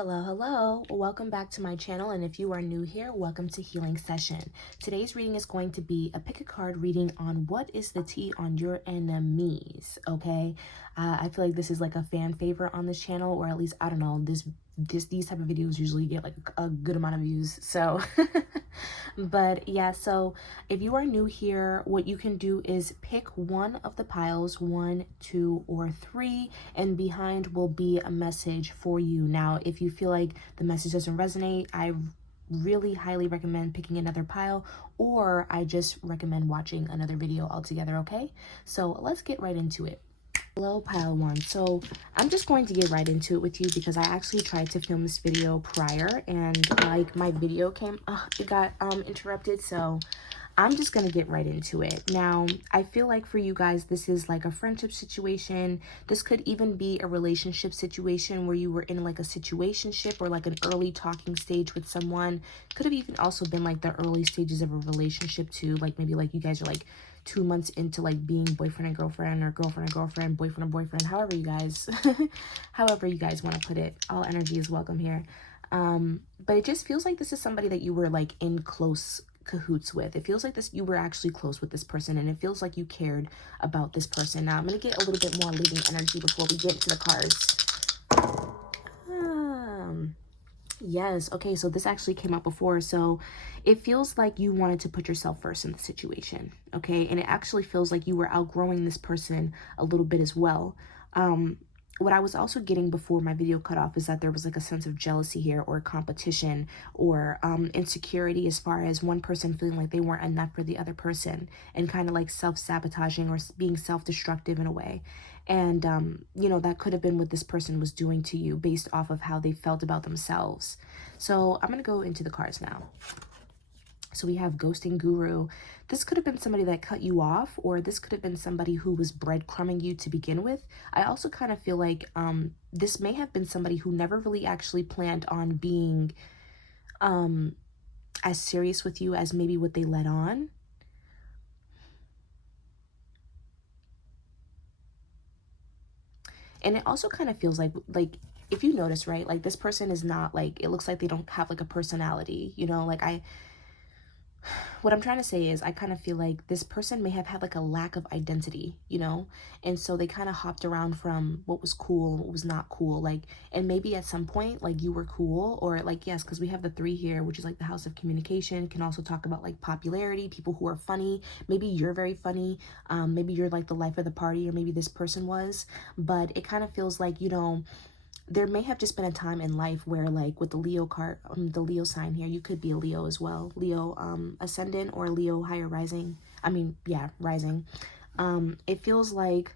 Hello. Welcome back to my channel, and if you are new here, welcome to Healing Session. Today's reading is going to be a pick a card reading on what is the tea on your enemies, okay? I feel like this is like a fan favorite on this channel, or at least, I don't know, these type of videos usually get like a good amount of views, so but yeah, so if you are new here, what you can do is pick one of the piles, 1, 2, or 3, and behind will be a message for you. Now, if you feel like the message doesn't resonate, I really highly recommend picking another pile, or I just recommend watching another video altogether, okay? So let's get right into it. Hello, pile 1. So I'm just going to get right into it with you because I actually tried to film this video prior, and like my video it got interrupted, so I'm just gonna get right into it. Now, I feel like for you guys, this is like a friendship situation. This could even be a relationship situation where you were in like a situationship or like an early talking stage with someone. Could have even also been like the early stages of a relationship too. Like maybe like you guys are like 2 months into like being boyfriend and girlfriend, or girlfriend and girlfriend, boyfriend and boyfriend, however you guys, however you guys want to put it. All energy is welcome here. But it just feels like this is somebody that you were like in close cahoots with. It feels like this you were actually close with this person, and it feels like you cared about this person. Now I'm going to get a little bit more leading energy before we get into the cards. Yes, okay, so this actually came up before. So it feels like you wanted to put yourself first in the situation, okay? And it actually feels like you were outgrowing this person a little bit as well. What I was also getting before my video cut off is that there was like a sense of jealousy here, or competition, or insecurity, as far as one person feeling like they weren't enough for the other person, and kind of like self-sabotaging or being self-destructive in a way. And you know, that could have been what this person was doing to you based off of how they felt about themselves. So I'm gonna go into the cards now. So we have Ghosting Guru. This could have been somebody that cut you off, or this could have been somebody who was breadcrumbing you to begin with. I also kind of feel like this may have been somebody who never really actually planned on being as serious with you as maybe what they let on. And it also kind of feels like if you notice, right, like this person is not like, it looks like they don't have like a personality, you know, like what I'm trying to say is I kind of feel like this person may have had like a lack of identity, you know? And so they kind of hopped around from what was cool, what was not cool. Like, and maybe at some point, like you were cool, or like, yes, because we have the 3 here, which is like the house of communication, can also talk about like popularity, people who are funny. Maybe you're very funny. Maybe you're like the life of the party, or maybe this person was. But it kind of feels like, you know, there may have just been a time in life where, like with the Leo card, the Leo sign here, you could be a Leo as well, Leo ascendant, or Leo higher rising. I mean, yeah, rising. It feels like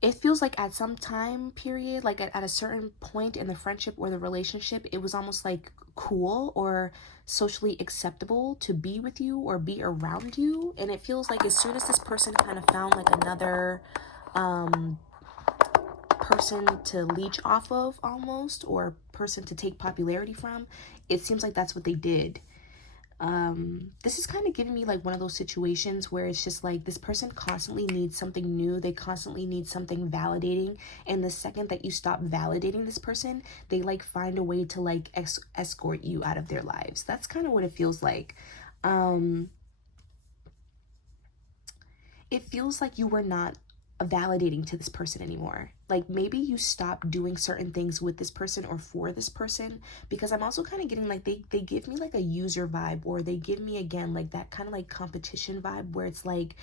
at some time period, like at a certain point in the friendship or the relationship, it was almost like cool or socially acceptable to be with you or be around you. And it feels like as soon as this person kind of found like another person to leech off of almost, or person to take popularity from, it seems like that's what they did. This is kind of giving me like one of those situations where it's just like this person constantly needs something new, they constantly need something validating, and the second that you stop validating this person, they like find a way to like escort you out of their lives. That's kind of what it feels like. It feels like you were not validating to this person anymore. Like maybe you stopped doing certain things with this person or for this person, because I'm also kind of getting like they give me like a user vibe, or they give me again like that kind of like competition vibe where it's like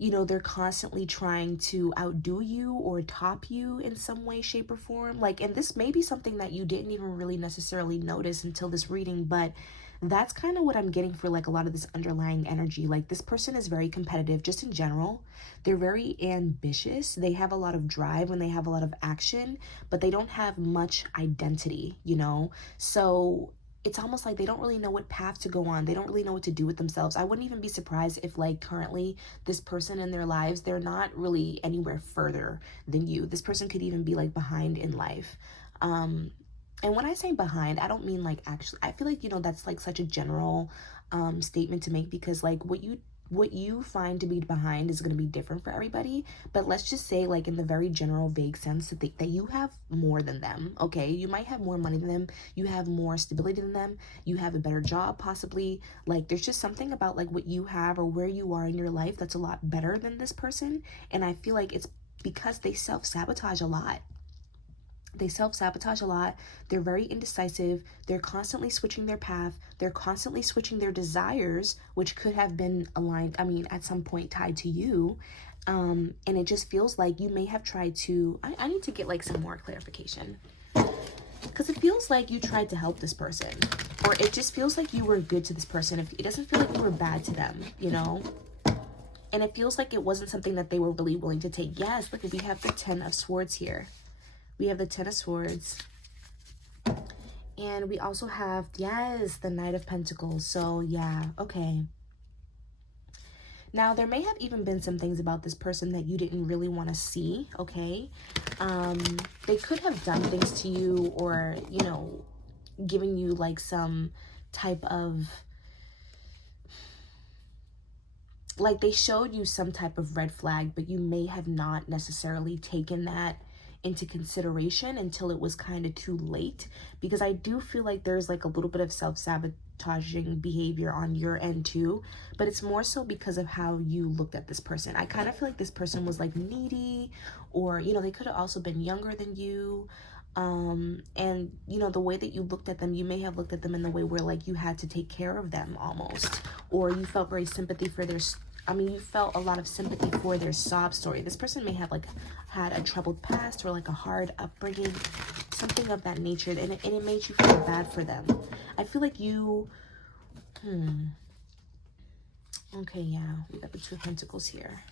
you know, they're constantly trying to outdo you or top you in some way, shape, or form. Like, and this may be something that you didn't even really necessarily notice until this reading, but that's kind of what I'm getting for like a lot of this underlying energy. Like this person is very competitive just in general. They're very ambitious. They have a lot of drive and they have a lot of action, but they don't have much identity, you know? So it's almost like they don't really know what path to go on. They don't really know what to do with themselves. I wouldn't even be surprised if like currently this person in their lives, they're not really anywhere further than you. This person could even be like behind in life. And when I say behind, I don't mean like actually, I feel like, you know, that's like such a general statement to make, because like what you what you find to be behind is going to be different for everybody, but let's just say, like, in the very general vague sense, that you have more than them. Okay, you might have more money than them, you have more stability than them, you have a better job possibly. Like, there's just something about like what you have or where you are in your life that's a lot better than this person. And I feel like it's because they self-sabotage a lot. They self-sabotage a lot. They're very indecisive. They're constantly switching their path. They're constantly switching their desires, which could have been aligned, I mean, at some point tied to you. And it just feels like you may have tried to, I need to get like some more clarification. Because it feels like you tried to help this person. Or it just feels like you were good to this person. It doesn't feel like you were bad to them, you know? And it feels like it wasn't something that they were really willing to take. Yes, look, we have the 10 of Swords here. We have the 10 of Swords. And we also have, yes, the Knight of Pentacles. So, yeah, okay. Now, there may have even been some things about this person that you didn't really want to see, okay? They could have done things to you or, you know, giving you like some type of, like they showed you some type of red flag, but you may have not necessarily taken that into consideration until it was kind of too late, because I do feel like there's like a little bit of self-sabotaging behavior on your end too, but it's more so because of how you looked at this person. I kind of feel like this person was like needy, or, you know, they could have also been younger than you. And you know, the way that you looked at them, you may have looked at them in the way where like you had to take care of them almost, or you felt very sympathy for their, I mean, you felt a lot of sympathy for their sob story. This person may have like had a troubled past or like a hard upbringing, something of that nature, and it made you feel bad for them. I feel like you, okay, yeah, we got the 2 of Pentacles here.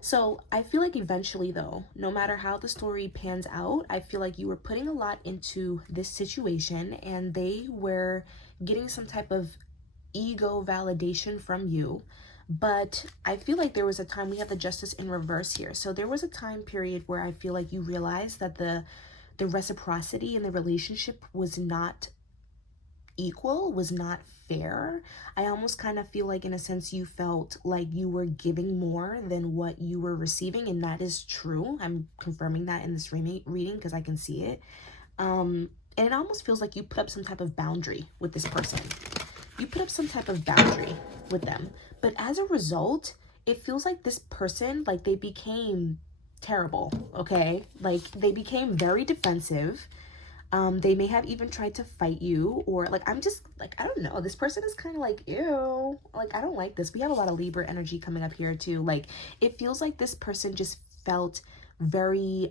So I feel like eventually though, no matter how the story pans out, I feel like you were putting a lot into this situation and they were getting some type of ego validation from you. But I feel like there was a time, we have the Justice in reverse here. So there was a time period where I feel like you realized that the reciprocity in the relationship was not equal, was not fair. I almost kind of feel like in a sense you felt like you were giving more than what you were receiving, and that is true. I'm confirming that in this reading because I can see it. And it almost feels like you put up some type of boundary with this person. You put up some type of boundary with them, but as a result, it feels like this person, like they became terrible, okay? Like they became very defensive. They may have even tried to fight you, or like, I'm just like, I don't know. This person is kind of like, ew, like, I don't like this. We have a lot of Libra energy coming up here too. Like, it feels like this person just felt very,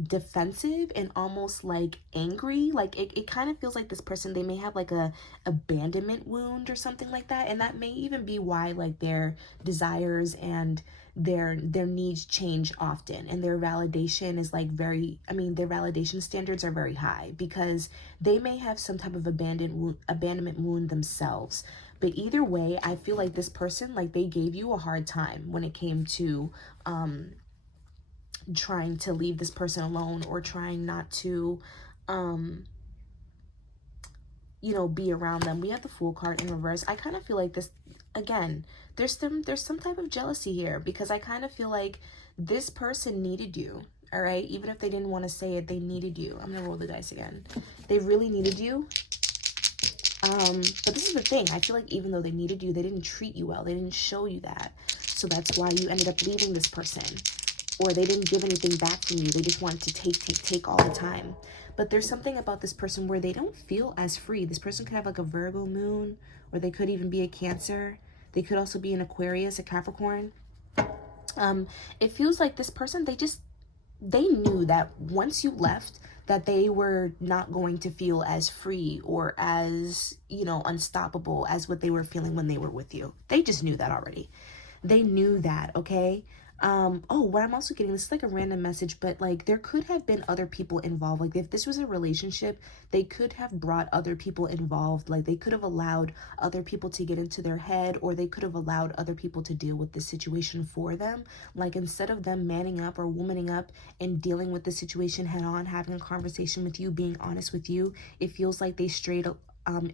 defensive and almost like angry. Like it kind of feels like this person, they may have like a abandonment wound or something like that. And that may even be why like their desires and their needs change often, and their validation is like very, I mean, their validation standards are very high because they may have some type of abandonment wound themselves. But either way, I feel like this person, like they gave you a hard time when it came to trying to leave this person alone, or trying not to you know, be around them. We have the Fool card in reverse. I kind of feel like this, again, there's some type of jealousy here, because I kind of feel like this person needed you, all right? Even if they didn't want to say it, they needed you. I'm gonna roll the dice again. They really needed you. But this is the thing. I feel like even though they needed you, they didn't treat you well. They didn't show you that. So that's why you ended up leaving this person. Or they didn't give anything back from you. They just wanted to take all the time. But there's something about this person where they don't feel as free. This person could have like a Virgo moon, or they could even be a Cancer. They could also be an Aquarius, a Capricorn. It feels like this person, they knew that once you left, that they were not going to feel as free or as, you know, unstoppable as what they were feeling when they were with you. They just knew that already. They knew that, okay? Oh, what I'm also getting, this is like a random message, but like there could have been other people involved. Like if this was a relationship, they could have brought other people involved. Like they could have allowed other people to get into their head, or they could have allowed other people to deal with the situation for them. Like instead of them manning up or womaning up and dealing with the situation head on, having a conversation with you, being honest with you, it feels like they strayed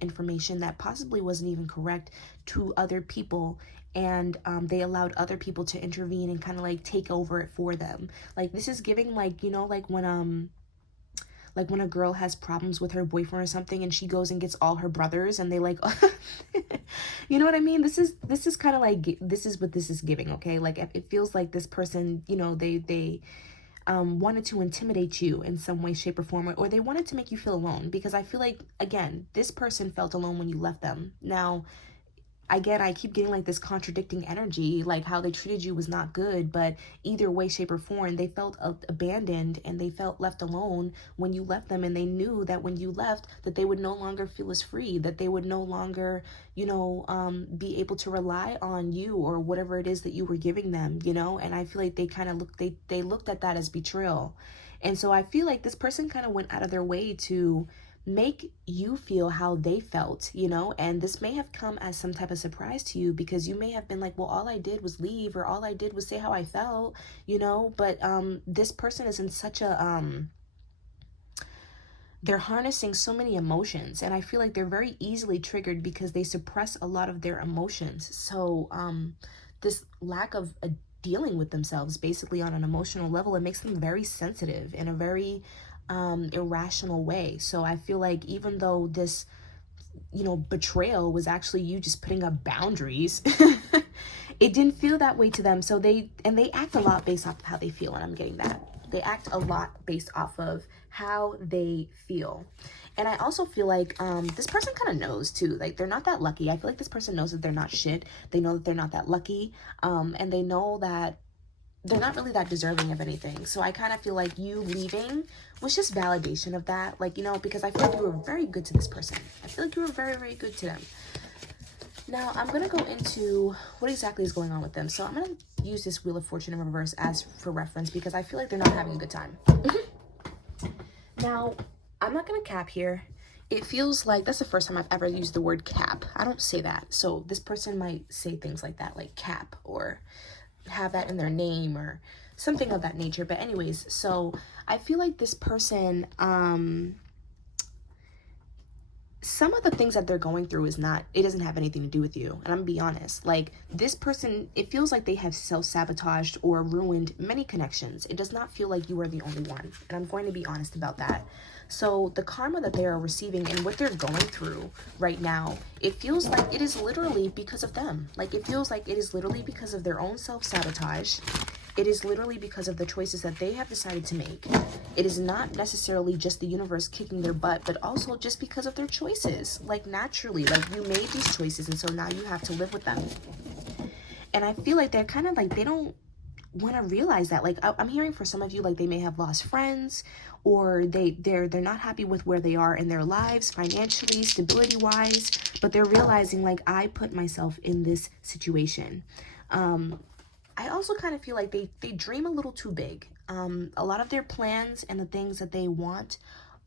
information that possibly wasn't even correct to other people, and they allowed other people to intervene and kind of like take over it for them. Like, this is giving, like, you know, like when a girl has problems with her boyfriend or something and she goes and gets all her brothers and they like you know what I mean? This is kind of like, this is what this is giving, okay? Like, it feels like this person, you know, they wanted to intimidate you in some way, shape, or form, or they wanted to make you feel alone, because I feel like, again, this person felt alone when you left them. Now, again, I keep getting like this contradicting energy, like how they treated you was not good, but either way, shape, or form, they felt abandoned and they felt left alone when you left them. And they knew that when you left, that they would no longer feel as free, that they would no longer, you know, be able to rely on you or whatever it is that you were giving them, you know. And I feel like they kind of they looked at that as betrayal. And so I feel like this person kind of went out of their way to make you feel how they felt, you know. And this may have come as some type of surprise to you, because you may have been like, well, all I did was leave, or all I did was say how I felt, you know. But this person is in such a they're harnessing so many emotions, and I feel like they're very easily triggered because they suppress a lot of their emotions. So this lack of dealing with themselves basically on an emotional level, it makes them very sensitive in a very irrational way. So I feel like even though this, you know, betrayal was actually you just putting up boundaries, it didn't feel that way to them. So they act a lot based off of how they feel, and I'm getting that. They act a lot based off of how they feel. And I also feel like this person kind of knows too, like they're not that lucky. I feel like this person knows that they're not shit. They know that they're not that lucky, and they know that they're not really that deserving of anything. So I kind of feel like you leaving was just validation of that. Like, you know, because I feel like you were very good to this person. I feel like you were very, very good to them. Now, I'm going to go into what exactly is going on with them. So I'm going to use this Wheel of Fortune in reverse as for reference, because I feel like they're not having a good time. Now, I'm not going to cap here. It feels like that's the first time I've ever used the word cap. I don't say that. So this person might say things like that, like cap, or have that in their name or something of that nature. But anyways, so I feel like this person, some of the things that they're going through is not, it doesn't have anything to do with you. And I'm gonna be honest, like this person, it feels like they have self-sabotaged or ruined many connections. It does not feel like you are the only one. And I'm going to be honest about that. So the karma that they are receiving and what they're going through right now, it feels like it is literally because of them. Like, it feels like it is literally because of their own self-sabotage. It is literally because of the choices that they have decided to make. It is not necessarily just the universe kicking their butt, but also just because of their choices. Like, naturally, like you made these choices, and so now you have to live with them. And I feel like they're kind of like, they don't want to realize that. Like, I'm hearing for some of you, like they may have lost friends, or they're not happy with where they are in their lives, financially, stability wise, but they're realizing, like, I put myself in this situation. I also kind of feel like they dream a little too big. A lot of their plans and the things that they want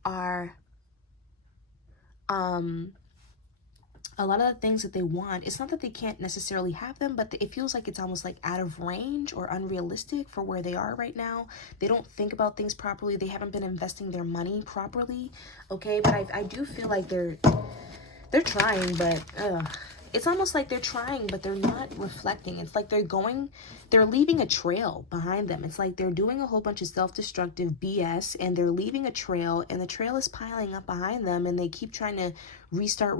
are a lot of the things that they want, it's not that they can't necessarily have them, but it feels like it's almost like out of range or unrealistic for where they are right now. They don't think about things properly. They haven't been investing their money properly. Okay, but I do feel like they're trying, but it's almost like they're trying, but they're not reflecting. It's like they're leaving a trail behind them. It's like they're doing a whole bunch of self-destructive BS, and they're leaving a trail, and the trail is piling up behind them, and they keep trying to restart,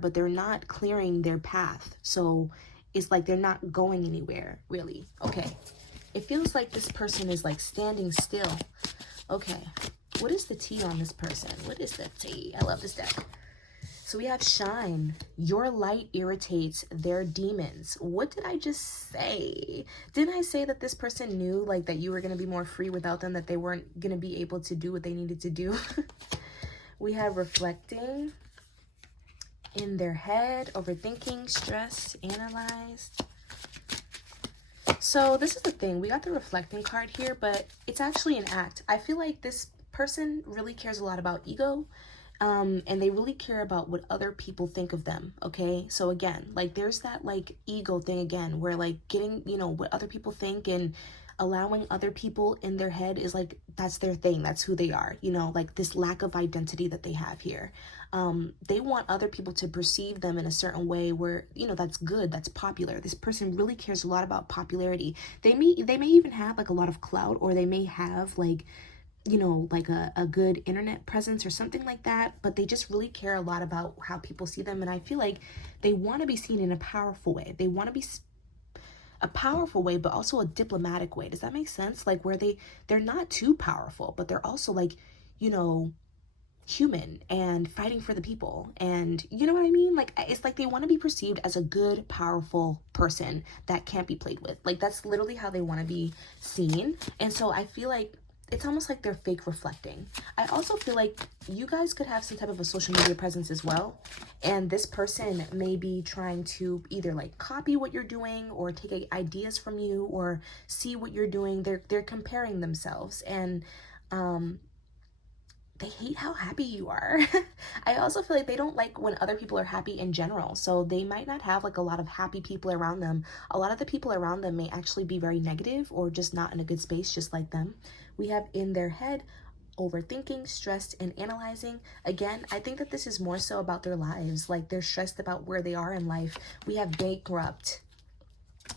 but they're not clearing their path. So it's like they're not going anywhere, really. Okay. It feels like this person is like standing still. Okay. What is the T on this person? What is the T? I love this deck. So we have shine. Your light irritates their demons. What did I just say? Didn't I say that this person knew, like, that you were going to be more free without them, that they weren't going to be able to do what they needed to do? We have reflecting, in their head, overthinking, stressed, analyzed. So this is the thing. We got the reflecting card here, but it's actually an act. I feel like this person really cares a lot about ego. And they really care about what other people think of them. Okay, so again, like there's that like ego thing again, where like getting, you know, what other people think and allowing other people in their head is like, that's their thing, that's who they are, you know, like this lack of identity that they have here. They want other people to perceive them in a certain way where, you know, that's good, that's popular. This person really cares a lot about popularity. They may even have like a lot of clout, or they may have like, you know, like a good internet presence or something like that, but they just really care a lot about how people see them. And I feel like they want to be seen in a powerful way. They want to be a powerful way, but also a diplomatic way. Does that make sense? Like where they're not too powerful, but they're also like, you know, human and fighting for the people. And you know what I mean? Like it's like they want to be perceived as a good, powerful person that can't be played with. Like that's literally how they want to be seen. And so I feel like it's almost like they're fake reflecting. I also feel like you guys could have some type of a social media presence as well. And this person may be trying to either like copy what you're doing or take ideas from you or see what you're doing. They're comparing themselves, and they hate how happy you are. I also feel like they don't like when other people are happy in general. So they might not have like a lot of happy people around them. A lot of the people around them may actually be very negative or just not in a good space, just like them. We have in their head, overthinking, stressed, and analyzing. Again, I think that this is more so about their lives. Like they're stressed about where they are in life. We have bankrupt.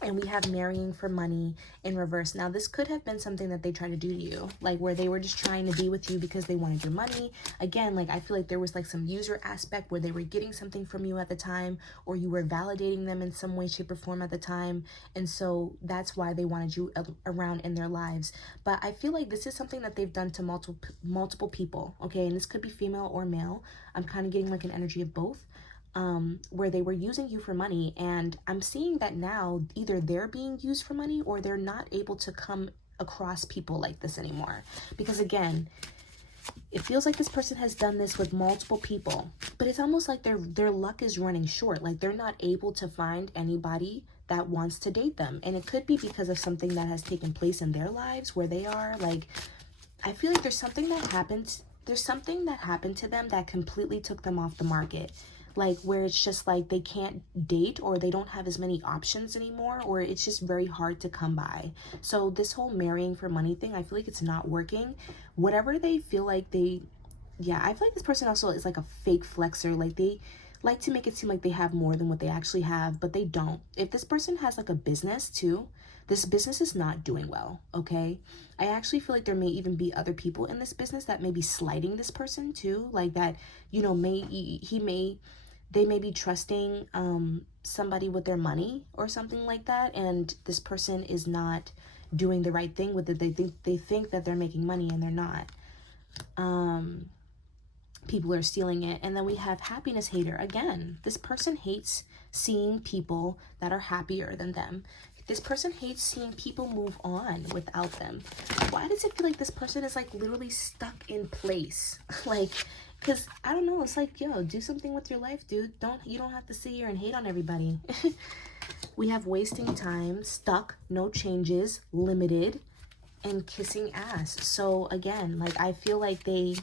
And we have marrying for money in reverse. Now, this could have been something that they tried to do to you, like where they were just trying to be with you because they wanted your money. Again, like I feel like there was like some user aspect where they were getting something from you at the time, or you were validating them in some way, shape, or form at the time. And so that's why they wanted you around in their lives. But I feel like this is something that they've done to multiple people, okay? And this could be female or male. I'm kind of getting like an energy of both. Where they were using you for money, and I'm seeing that now either they're being used for money or they're not able to come across people like this anymore. Because again, it feels like this person has done this with multiple people, but it's almost like their luck is running short. Like they're not able to find anybody that wants to date them. And it could be because of something that has taken place in their lives where they are like, I feel like there's something that happened to them that completely took them off the market. Like where it's just like they can't date, or they don't have as many options anymore, or it's just very hard to come by. So this whole marrying for money thing, I feel like it's not working. Whatever they feel like I feel like this person also is like a fake flexer. Like they like to make it seem like they have more than what they actually have, but they don't. If this person has like a business too, this business is not doing well, okay? I actually feel like there may even be other people in this business that may be slighting this person too, like that, you know, they may be trusting somebody with their money or something like that, and this person is not doing the right thing with it. They think that they're making money and they're not. People are stealing it. And then we have happiness hater. Again, this person hates seeing people that are happier than them. This person hates seeing people move on without them. Why does it feel like this person is like literally stuck in place? Like, because I don't know, it's like, yo, do something with your life, dude. You don't have to sit here and hate on everybody. We have wasting time, stuck, no changes, limited, and kissing ass. So again, like I feel like they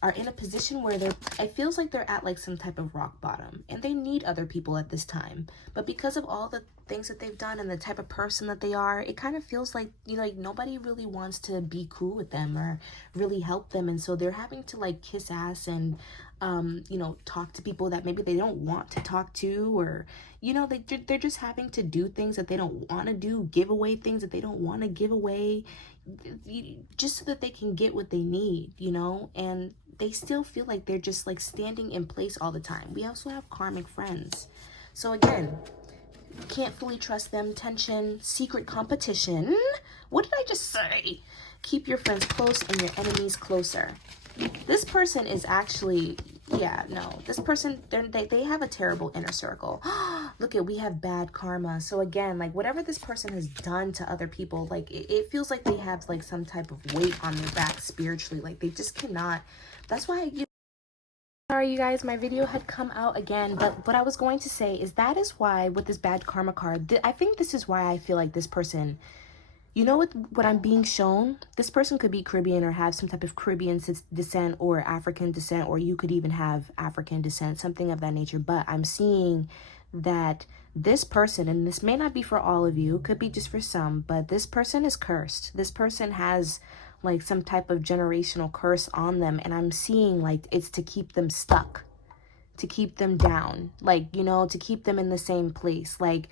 are in a position where it feels like they're at like some type of rock bottom, and they need other people at this time. But because of all the things that they've done and the type of person that they are, it kind of feels like, you know, like nobody really wants to be cool with them or really help them. And so they're having to like kiss ass and you know, talk to people that maybe they don't want to talk to, or you know, they're just having to do things that they don't want to do, give away things that they don't want to give away, just so that they can get what they need, you know. And they still feel like they're just like standing in place all the time. We also have karmic friends. So again, can't fully trust them, tension, secret competition. What did I just say? Keep your friends close and your enemies closer. This person is actually, yeah, no, this person, they have a terrible inner circle. Look at, we have bad karma. So again, like whatever this person has done to other people, like it feels like they have like some type of weight on their back spiritually. Like they just cannot. That's why sorry, you guys, my video had come out again, but what I was going to say is that is why with this bad karma card, I think this is why I feel like this person, You know what I'm being shown? This person could be Caribbean or have some type of Caribbean descent or African descent, or you could even have African descent, something of that nature. But I'm seeing that this person, and this may not be for all of you, could be just for some, but this person is cursed. This person has like some type of generational curse on them, and I'm seeing like it's to keep them stuck, to keep them down, like, you know, to keep them in the same place. Like,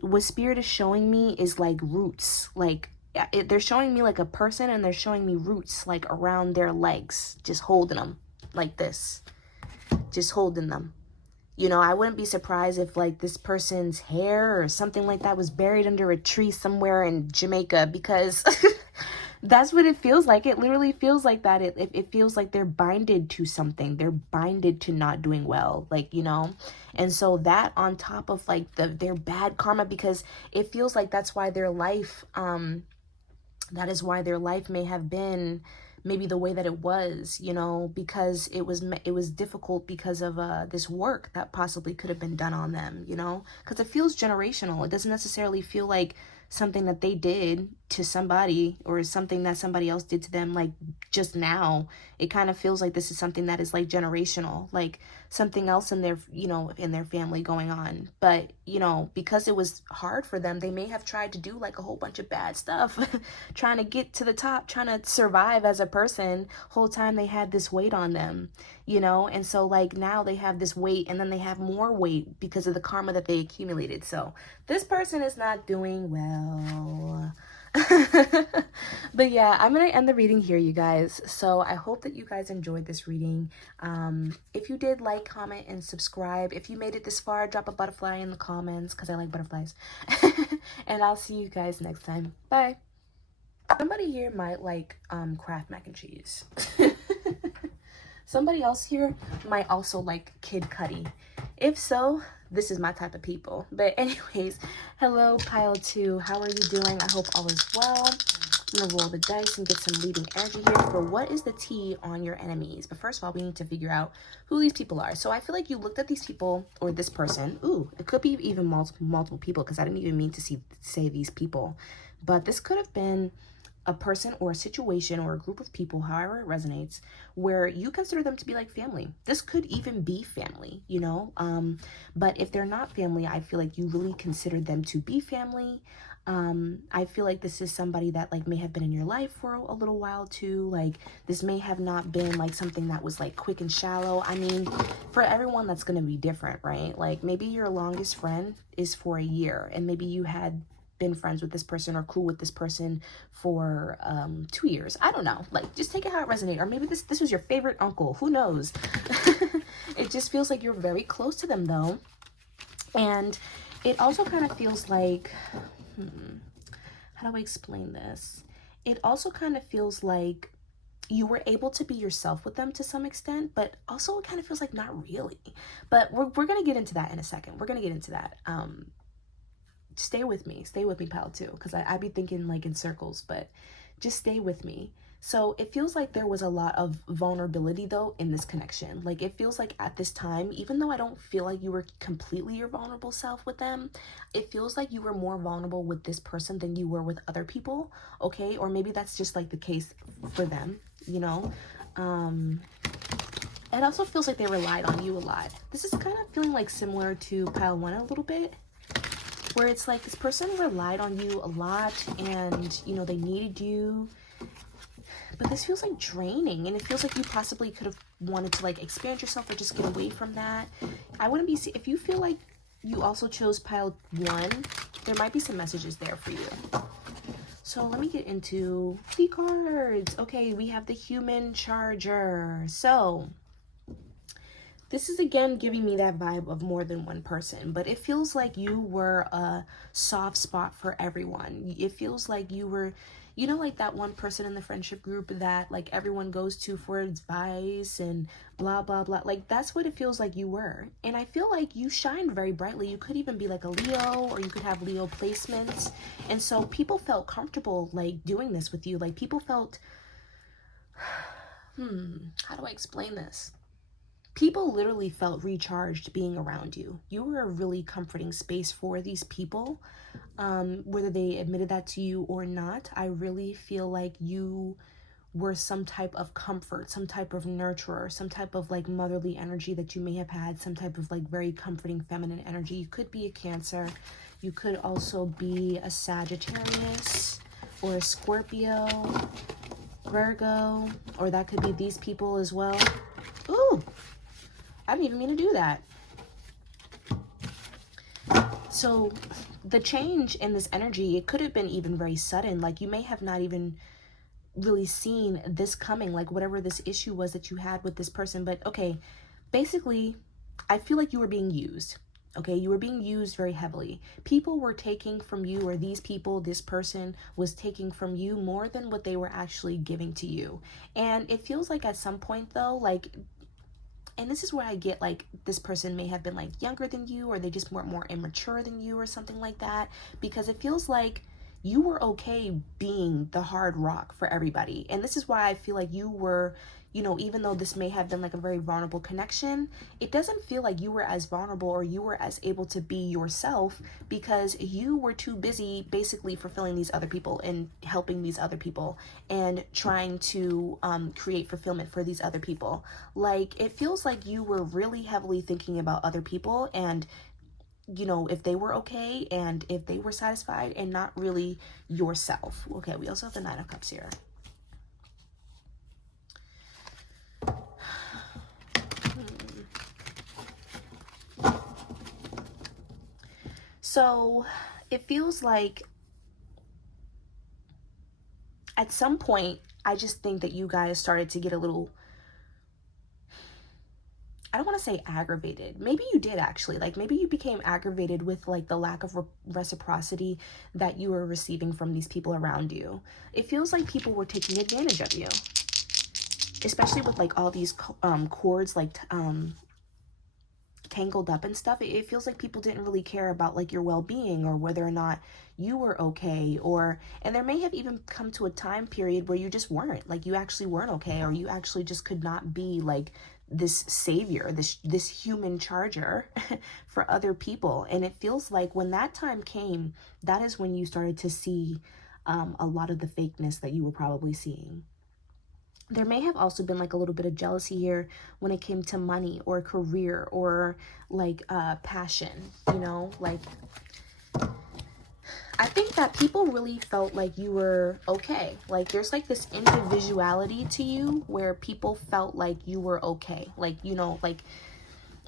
what spirit is showing me is like roots. Like, they're showing me like a person, and they're showing me roots like around their legs, just holding them like this, just holding them. You know, I wouldn't be surprised if like this person's hair or something like that was buried under a tree somewhere in Jamaica, because that's what it feels like. It literally feels like that. It feels like they're binded to something. They're binded to not doing well, like, you know. And so that on top of like their bad karma, because it feels like that's why their life, that is why their life may have been maybe the way that it was, you know, because it was difficult because of this work that possibly could have been done on them, you know, because it feels generational. It doesn't necessarily feel like something that they did to somebody or something that somebody else did to them like just now. It kind of feels like this is something that is like generational, like something else in their, you know, in their family going on. But, you know, because it was hard for them, they may have tried to do like a whole bunch of bad stuff trying to get to the top, trying to survive as a person. Whole time they had this weight on them, you know. And so like now they have this weight, and then they have more weight because of the karma that they accumulated. So this person is not doing well. But yeah, I'm gonna end the reading here, you guys. So I hope that you guys enjoyed this reading. If you did, like, comment, and subscribe. If you made it this far, drop a butterfly in the comments, because I like butterflies. And I'll see you guys next time. Bye. Somebody here might like Kraft mac and cheese. Somebody else here might also like Kid Cudi. If so, this is my type of people. But anyways, hello pile 2. How are you doing? I hope all is well. I'm gonna roll the dice and get some leading energy here for what is the tea on your enemies. But first of all, we need to figure out who these people are. So I feel like you looked at these people, or this person. Ooh, it could be even multiple people, because I didn't even mean to say these people. But this could have been a person or a situation or a group of people, however it resonates, where you consider them to be like family. This could even be family, you know. But if they're not family, I feel like you really consider them to be family. I feel like this is somebody that like may have been in your life for a little while too. Like this may have not been like something that was like quick and shallow. I mean, for everyone that's going to be different, right? Like maybe your longest friend is for a year, and maybe you had been friends with this person or cool with this person for 2 years. I don't know. Like, just take it how it resonates. Or maybe this was your favorite uncle. Who knows? It just feels like you're very close to them, though. And it also kind of feels like, how do I explain this? It also kind of feels like you were able to be yourself with them to some extent, but also it kind of feels like not really. But we're going to get into that in a second. We're going to get into that. Stay with me, pal, too, because I be thinking like in circles, but just stay with me. So it feels like there was a lot of vulnerability though in this connection. Like it feels like at this time, even though I don't feel like you were completely your vulnerable self with them, it feels like you were more vulnerable with this person than you were with other people. Okay, or maybe that's just like the case for them, you know. It also feels like they relied on you a lot. This is kind of feeling like similar to pile 1 a little bit, where it's like this person relied on you a lot, and you know they needed you, but this feels like draining, and it feels like you possibly could have wanted to like expand yourself or just get away from that. I wouldn't be, if you feel like you also chose pile 1, there might be some messages there for you. So let me get into the cards. Okay, we have the human charger. So this is again giving me that vibe of more than one person, but it feels like you were a soft spot for everyone. It feels like you were, you know, like that one person in the friendship group that like everyone goes to for advice and blah, blah, blah. Like that's what it feels like you were. And I feel like you shined very brightly. You could even be like a Leo, or you could have Leo placements. And so people felt comfortable like doing this with you. Like people felt, how do I explain this? People literally felt recharged being around you. You were a really comforting space for these people. Whether they admitted that to you or not, I really feel like you were some type of comfort, some type of nurturer, some type of like motherly energy that you may have had, some type of like very comforting feminine energy. You could be a Cancer. You could also be a Sagittarius or a Scorpio, Virgo, or that could be these people as well. Ooh, I didn't even mean to do that. So the change in this energy, it could have been even very sudden. Like you may have not even really seen this coming, like whatever this issue was that you had with this person. But okay, basically, I feel like you were being used. Okay, you were being used very heavily. People were taking from you, or these people, this person was taking from you more than what they were actually giving to you. And it feels like at some point though, like, and this is where I get like this person may have been like younger than you, or they just were more immature than you or something like that, because it feels like you were okay being the hard rock for everybody. And this is why I feel like you were, you know, even though this may have been like a very vulnerable connection, it doesn't feel like you were as vulnerable or you were as able to be yourself, because you were too busy basically fulfilling these other people and helping these other people and trying to create fulfillment for these other people. Like it feels like you were really heavily thinking about other people and, you know, if they were okay and if they were satisfied, and not really yourself. Okay, we also have the Nine of Cups here. So it feels like at some point, I just think that you guys started to get a little, I don't want to say aggravated. Maybe you did actually. Like maybe you became aggravated with like the lack of reciprocity that you were receiving from these people around you. It feels like people were taking advantage of you, especially with like all these cords like tangled up and stuff. It feels like people didn't really care about like your well-being or whether or not you were okay, or, and there may have even come to a time period where you just weren't, like you actually weren't okay, or you actually just could not be like this savior, this human charger for other people. And it feels like when that time came, that is when you started to see a lot of the fakeness that you were probably seeing. There may have also been like a little bit of jealousy here when it came to money or career or like passion, you know, like I think that people really felt like you were okay. Like there's like this individuality to you where people felt like you were okay. Like, you know, like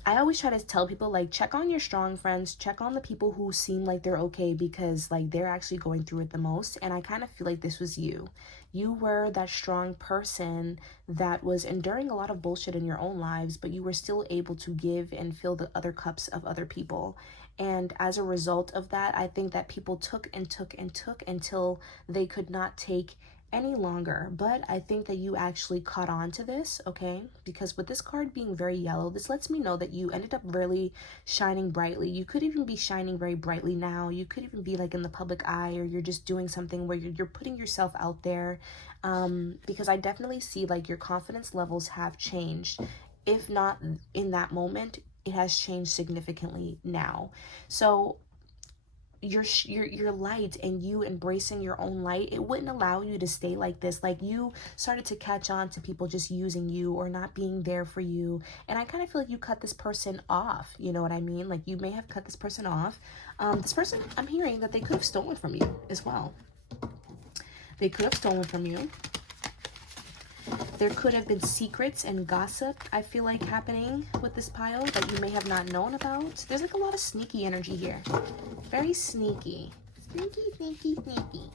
I always try to tell people, like, check on your strong friends, check on the people who seem like they're okay, because like they're actually going through it the most. And I kind of feel like this was you. You were that strong person that was enduring a lot of bullshit in your own lives, but you were still able to give and fill the other cups of other people. And as a result of that, I think that people took and took and took until they could not take any longer. But I think that you actually caught on to this, okay? Because with this card being very yellow, this lets me know that you ended up really shining brightly. You could even be shining very brightly now. You could even be like in the public eye, or you're just doing something where you're putting yourself out there, because I definitely see like your confidence levels have changed. If not in that moment, it has changed significantly now. So your light and you embracing your own light, it wouldn't allow you to stay like this. Like you started to catch on to people just using you or not being there for you. And I kind of feel like you cut this person off. You know what I mean? Like you may have cut this person off. This person, I'm hearing that they could have stolen from you as well. They could have stolen from you. There could have been secrets and gossip, I feel like, happening with this pile that you may have not known about. There's like a lot of sneaky energy here. Very sneaky. Sneaky, sneaky, sneaky.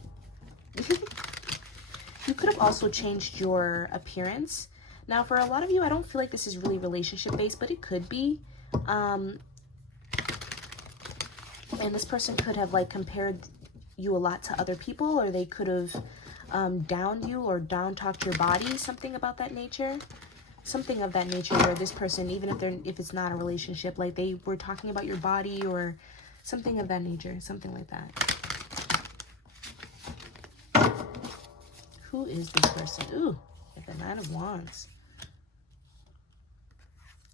You could have also changed your appearance. Now, for a lot of you, I don't feel like this is really relationship-based, but it could be. And this person could have like compared you a lot to other people, or they could have downed you or down talked your body, something about that nature, something of that nature, where this person, even if it's not a relationship, like they were talking about your body or something of that nature, something like that. Who is this person? Ooh, the Nine of Wands.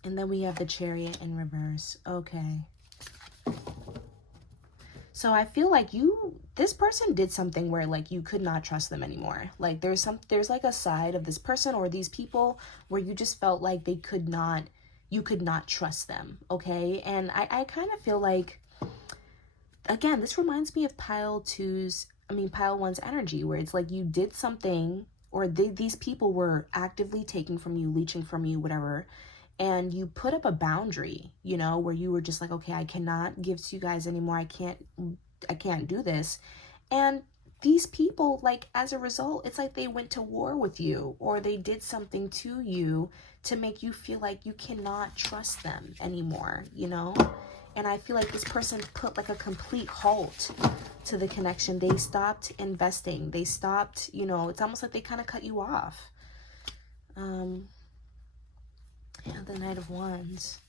And then we have the Chariot in reverse. Okay. So I feel like this person did something where like you could not trust them anymore. Like there's like a side of this person or these people where you just felt like you could not trust them. Okay. And I kind of feel like, again, this reminds me of pile 1's energy, where it's like you did something, or these people were actively taking from you, leeching from you, whatever. And you put up a boundary, you know, where you were just like, okay, I cannot give to you guys anymore. I can't do this. And these people, like, as a result, it's like they went to war with you, or they did something to you to make you feel like you cannot trust them anymore, you know? And I feel like this person put like a complete halt to the connection. They stopped investing. They stopped, you know, it's almost like they kind of cut you off. Yeah, the Knight of Wands.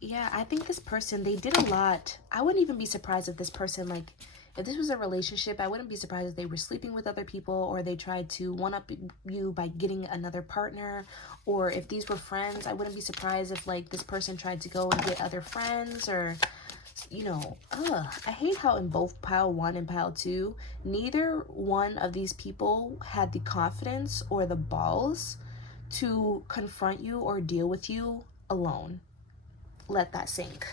Yeah, I think this person, they did a lot. I wouldn't even be surprised if this person, like, if this was a relationship, I wouldn't be surprised if they were sleeping with other people, or they tried to one-up you by getting another partner. Or if these were friends, I wouldn't be surprised if, like, this person tried to go and get other friends, or, you know, I hate how in both pile 1 and pile 2, neither one of these people had the confidence or the balls to confront you or deal with you alone. Let that sink.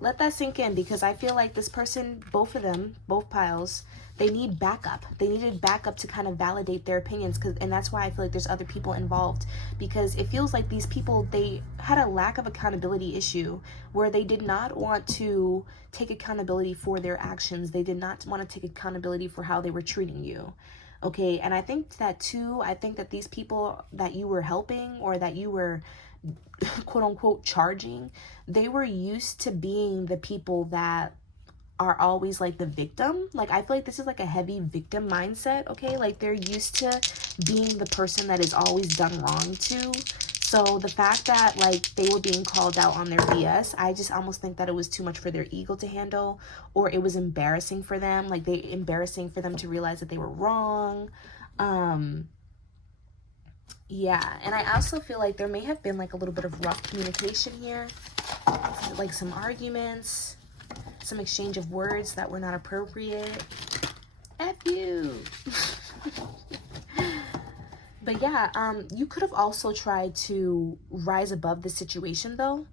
Let that sink in, because I feel like this person, both of them, both piles, they need backup. They needed backup to kind of validate their opinions, and that's why I feel like there's other people involved, because it feels like these people, they had a lack of accountability issue where they did not want to take accountability for their actions. They did not want to take accountability for how they were treating you. Okay, and I think that too, I think that these people that you were helping, or that you were quote unquote charging, they were used to being the people that are always like the victim. Like, I feel like this is like a heavy victim mindset. Okay, like they're used to being the person that is always done wrong to. So the fact that like they were being called out on their BS, I just almost think that it was too much for their ego to handle, or it was embarrassing for them. Like embarrassing for them to realize that they were wrong. Yeah, and I also feel like there may have been like a little bit of rough communication here, like some arguments, some exchange of words that were not appropriate. F you. But yeah, you could have also tried to rise above the situation though.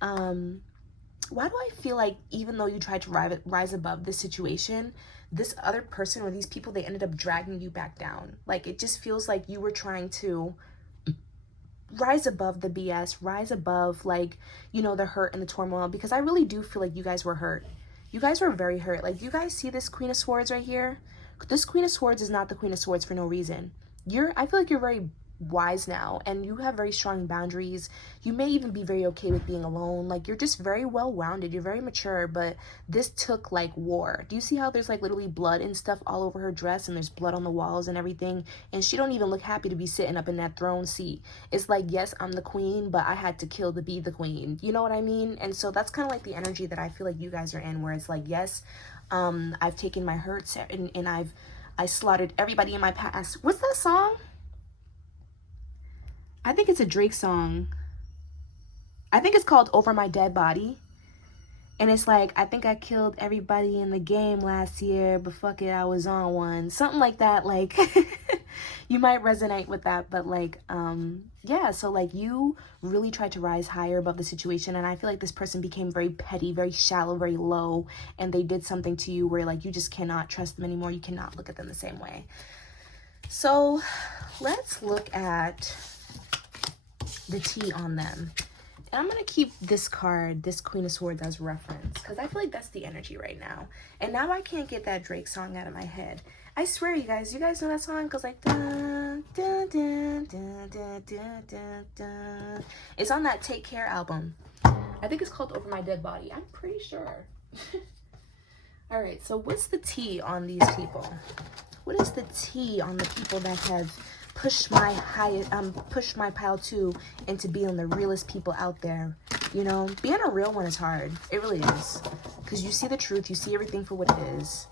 Why do I feel like even though you tried to rise above the situation, this other person or these people, they ended up dragging you back down? Like, it just feels like you were trying to rise above the BS, rise above, like, you know, the hurt and the turmoil, because I really do feel like you guys were hurt. You guys were very hurt. Like, you guys see this Queen of Swords right here? This Queen of Swords is not the Queen of Swords for no reason. I feel like you're very wise now, and you have very strong boundaries. You may even be very okay with being alone. Like, you're just very well-rounded. You're very mature, but this took like war. Do you see how there's like literally blood and stuff all over her dress, and there's blood on the walls and everything, and she don't even look happy to be sitting up in that throne seat? It's like, yes, I'm the queen, but I had to kill to be the queen. You know what I mean? And so that's kind of like the energy that I feel like you guys are in, where it's like, yes, I've taken my hurts, and I slaughtered everybody in my past. What's that song? I think it's a Drake song. I think it's called Over My Dead Body. And it's like, I think I killed everybody in the game last year, but fuck it, I was on one. Something like that. Like, you might resonate with that. But like, yeah, so like you really tried to rise higher above the situation. And I feel like this person became very petty, very shallow, very low. And they did something to you where like you just cannot trust them anymore. You cannot look at them the same way. So let's look at the tea on them. And I'm gonna keep this card, this Queen of Swords, as reference, because I feel like that's the energy right now. And now I can't get that Drake song out of my head. I swear, you guys know that song? Because like, dun, dun, dun, dun, dun, dun, dun, dun. It's on that Take Care album. I think it's called Over My Dead Body. I'm pretty sure. All right, so what's the tea on these people? What is the tea on the people that have push my pile 2 into being the realest people out there? You know, being a real one is hard. It really is, because you see the truth, you see everything for what it is,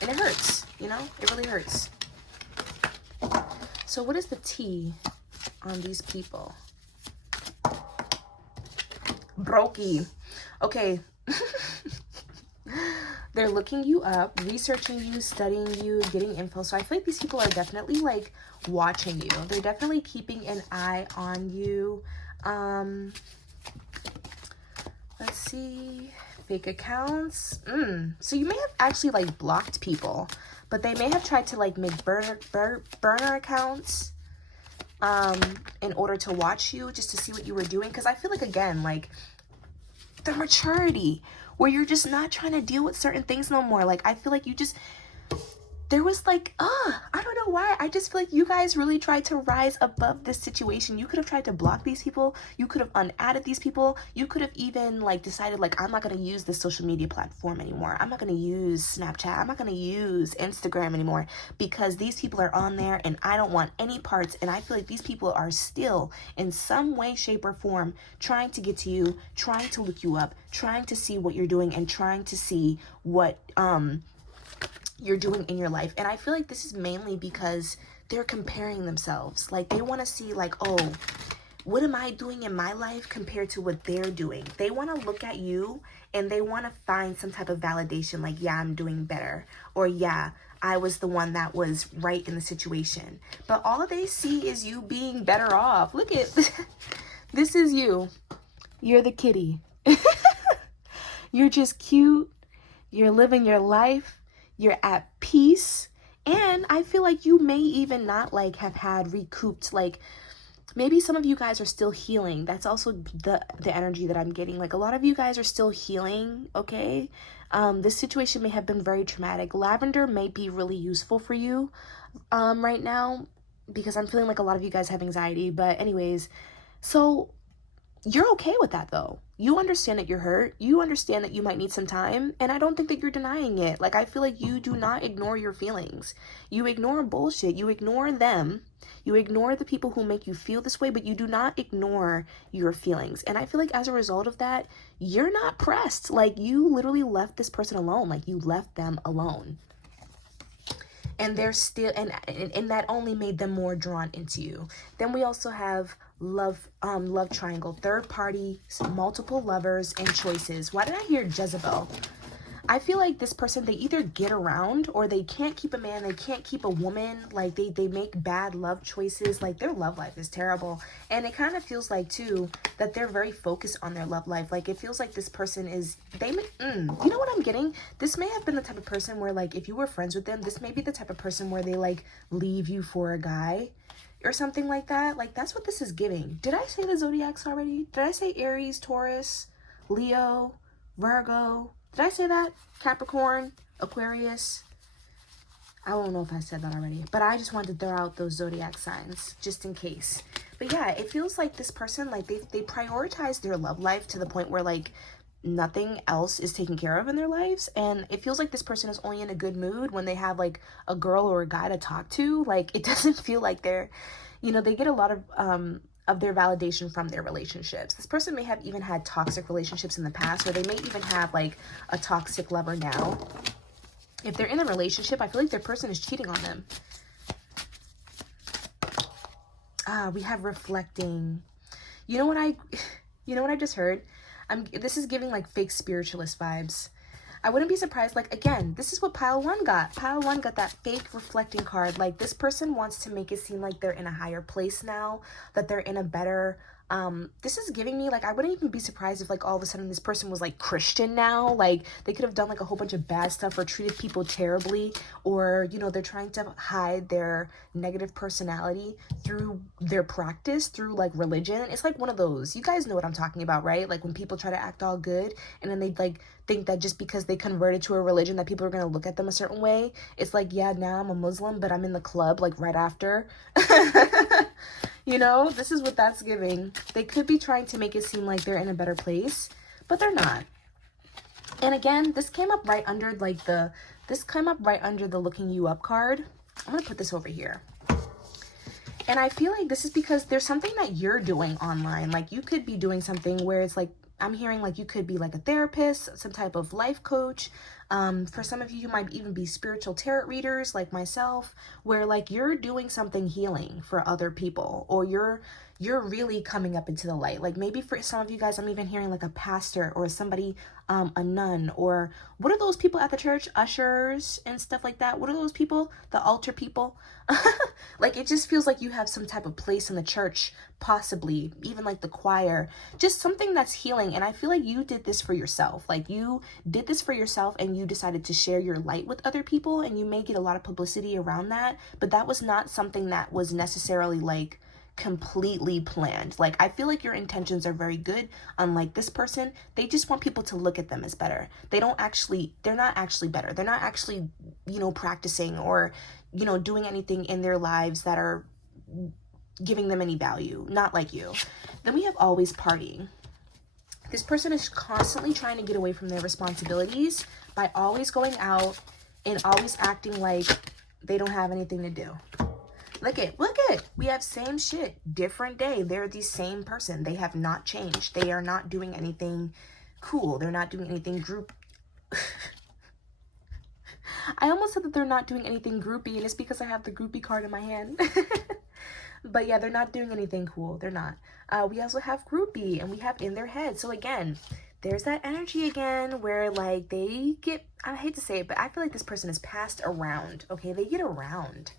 and it hurts. You know, it really hurts. So what is the tea on these people? Brokey. Okay. They're looking you up, researching you, studying you, getting info. So I feel like these people are definitely like watching you. They're definitely keeping an eye on you. Let's see. Fake accounts. So you may have actually like blocked people, but they may have tried to like make burner accounts in order to watch you, just to see what you were doing. Because I feel like, again, like the maturity where you're just not trying to deal with certain things no more. Like I feel like you just, there was like, I don't know why. I just feel like you guys really tried to rise above this situation. You could have tried to block these people. You could have unadded these people. You could have even like decided like, I'm not going to use this social media platform anymore. I'm not going to use Snapchat. I'm not going to use Instagram anymore because these people are on there and I don't want any parts. And I feel like these people are still in some way, shape, or form trying to get to you, trying to look you up, trying to see what you're doing, and trying to see what you're doing in your life. And I feel like this is mainly because they're comparing themselves. Like they want to see like, oh, what am I doing in my life compared to what they're doing? They want to look at you and they want to find some type of validation, like, yeah, I'm doing better, or yeah, I was the one that was right in the situation. But all they see is you being better off. Look at this is you. You're the kitty. You're just cute. You're living your life. You're at peace. And I feel like you may even not like have had recouped, like maybe some of you guys are still healing. That's also the energy that I'm getting. Like a lot of you guys are still healing, okay? This situation may have been very traumatic. Lavender may be really useful for you right now because I'm feeling like a lot of you guys have anxiety. But anyways, so you're okay with that though. You understand that you're hurt. You understand that you might need some time. And I don't think that you're denying it. Like, I feel like you do not ignore your feelings. You ignore bullshit. You ignore them. You ignore the people who make you feel this way, but you do not ignore your feelings. And I feel like as a result of that, you're not pressed. Like, you literally left this person alone. Like, you left them alone. And they're still, and that only made them more drawn into you. Then we also have love triangle, third party, multiple lovers, and choices. Why did I hear Jezebel? I feel like this person, they either get around or they can't keep a man, they can't keep a woman. Like they make bad love choices. Like their love life is terrible. And it kind of feels like too that they're very focused on their love life. Like it feels like this person is, you know what I'm getting? This may have been the type of person where like if you were friends with them, this may be the type of person where they like leave you for a guy or something like that. Like that's what this is giving. Did I say the zodiacs already? Did I say Aries, Taurus, Leo, Virgo? Did I say that? Capricorn, Aquarius. I don't know if I said that already, but I just wanted to throw out those zodiac signs just in case. But yeah, it feels like this person, like they prioritize their love life to the point where like nothing else is taken care of in their lives. And it feels like this person is only in a good mood when they have like a girl or a guy to talk to. Like it doesn't feel like they're, you know, they get a lot of their validation from their relationships. This person may have even had toxic relationships in the past, or they may even have like a toxic lover now. If they're in a relationship, I feel like their person is cheating on them. We have reflecting. You know what I just heard? This is giving like fake spiritualist vibes. I wouldn't be surprised, like, again, this is what pile one got. Pile one got that fake reflecting card. Like, this person wants to make it seem like they're in a higher place now, that they're in a better, this is giving me, like, I wouldn't even be surprised if, like, all of a sudden this person was, like, Christian now. Like, they could have done, like, a whole bunch of bad stuff or treated people terribly, or, you know, they're trying to hide their negative personality through their practice, through, like, religion. It's, like, one of those. You guys know what I'm talking about, right? Like, when people try to act all good, and then they, like, think that just because they converted to a religion that people are going to look at them a certain way. It's like, yeah, now I'm a Muslim, but I'm in the club like right after. You know, this is what that's giving. They could be trying to make it seem like they're in a better place, but they're not. And again, this came up right under like the looking you up card. I'm going to put this over here. And I feel like this is because there's something that you're doing online. Like you could be doing something where it's like, I'm hearing like you could be like a therapist, some type of life coach. For some of you, you might even be spiritual tarot readers like myself, where like you're doing something healing for other people, or you're really coming up into the light. Like maybe for some of you guys, I'm even hearing like a pastor or somebody, a nun, or what are those people at the church? Ushers and stuff like that. What are those people? The altar people. Like it just feels like you have some type of place in the church, possibly even like the choir, just something that's healing. And I feel like you did this for yourself. Like you did this for yourself and you decided to share your light with other people, and you may get a lot of publicity around that, but that was not something that was necessarily like completely planned. Like I feel like your intentions are very good. Unlike this person, they just want people to look at them as better. They're not actually better. They're not actually, practicing or, doing anything in their lives that are giving them any value. Not like you. Then we have always partying. This person is constantly trying to get away from their responsibilities by always going out and always acting like they don't have anything to do. Look at, we have same shit, different day. They're the same person. They have not changed. They are not doing anything cool. They're not doing anything group. I almost said that they're not doing anything groupie, and it's because I have the groupie card in my hand. But yeah, they're not doing anything cool. They're not. We also have groupie, and we have in their head. So again, there's that energy again where like they get, I hate to say it, but I feel like this person is passed around. Okay, they get around.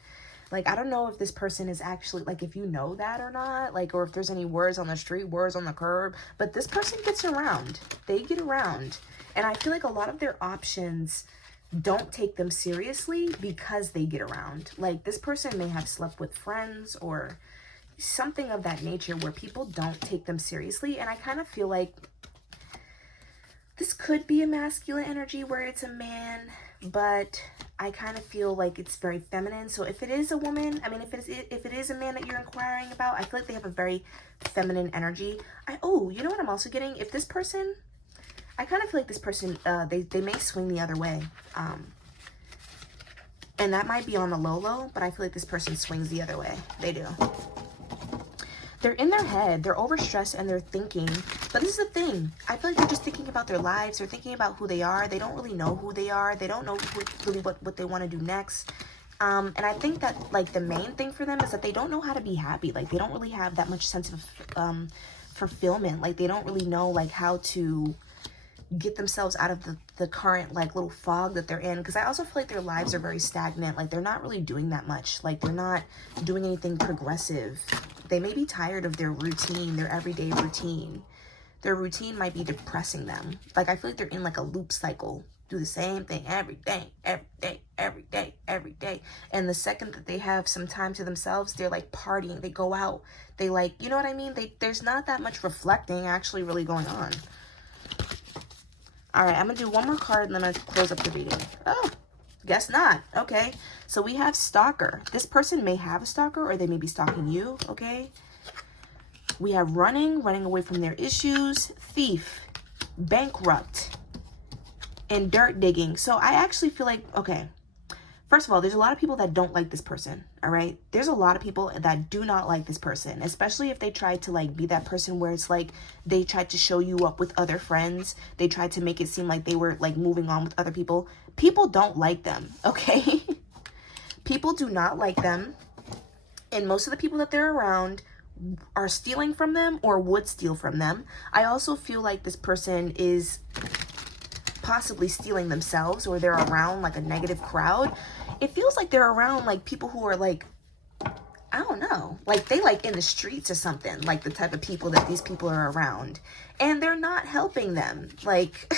Like, I don't know if this person is actually, like, if you know that or not, like, or if there's any words on the street, words on the curb, but this person gets around. They get around. And I feel like a lot of their options don't take them seriously because they get around. Like, this person may have slept with friends or something of that nature where people don't take them seriously. And I kind of feel like this could be a masculine energy where it's a man, but I kind of feel like it's very feminine. So if it is a woman, I mean, if it is a man that you're inquiring about, I feel like they have a very feminine energy. You know what I'm also getting? If this person, I kind of feel like this person, they may swing the other way. And that might be on the low, but I feel like this person swings the other way. They do. They're in their head, they're overstressed, and they're thinking, but this is the thing, I feel like they're just thinking about their lives, they're thinking about who they are, they don't really know who they are, they don't know really what they want to do next, and I think that, like, the main thing for them is that they don't know how to be happy, like, they don't really have that much sense of, fulfillment, like, they don't really know, like, how to get themselves out of the current, like, little fog that they're in, because I also feel like their lives are very stagnant, like, they're not really doing that much, like, they're not doing anything progressive. They may be tired of their routine, their everyday routine. Their routine might be depressing them. Like, I feel like they're in like a loop cycle. Do the same thing every day, every day, every day, every day. And the second that they have some time to themselves, they're like partying. They go out. They like, you know what I mean? There's not that much reflecting actually really going on. All right, I'm going to do one more card and then I'm going to close up the reading. Oh, guess not. Okay. So we have stalker. This person may have a stalker or they may be stalking you, okay? We have running away from their issues, thief, bankrupt, and dirt digging. So I actually feel like, okay, first of all, there's a lot of people that don't like this person, all right? There's a lot of people that do not like this person, especially if they try to like be that person where it's like they tried to show you up with other friends. They tried to make it seem like they were like moving on with other people. People don't like them, okay? People do not like them, and most of the people that they're around are stealing from them or would steal from them. I also feel like this person is possibly stealing themselves, or they're around like a negative crowd. It feels like they're around like people who are like, I don't know, like they like in the streets or something, like the type of people that these people are around, and they're not helping them. Like,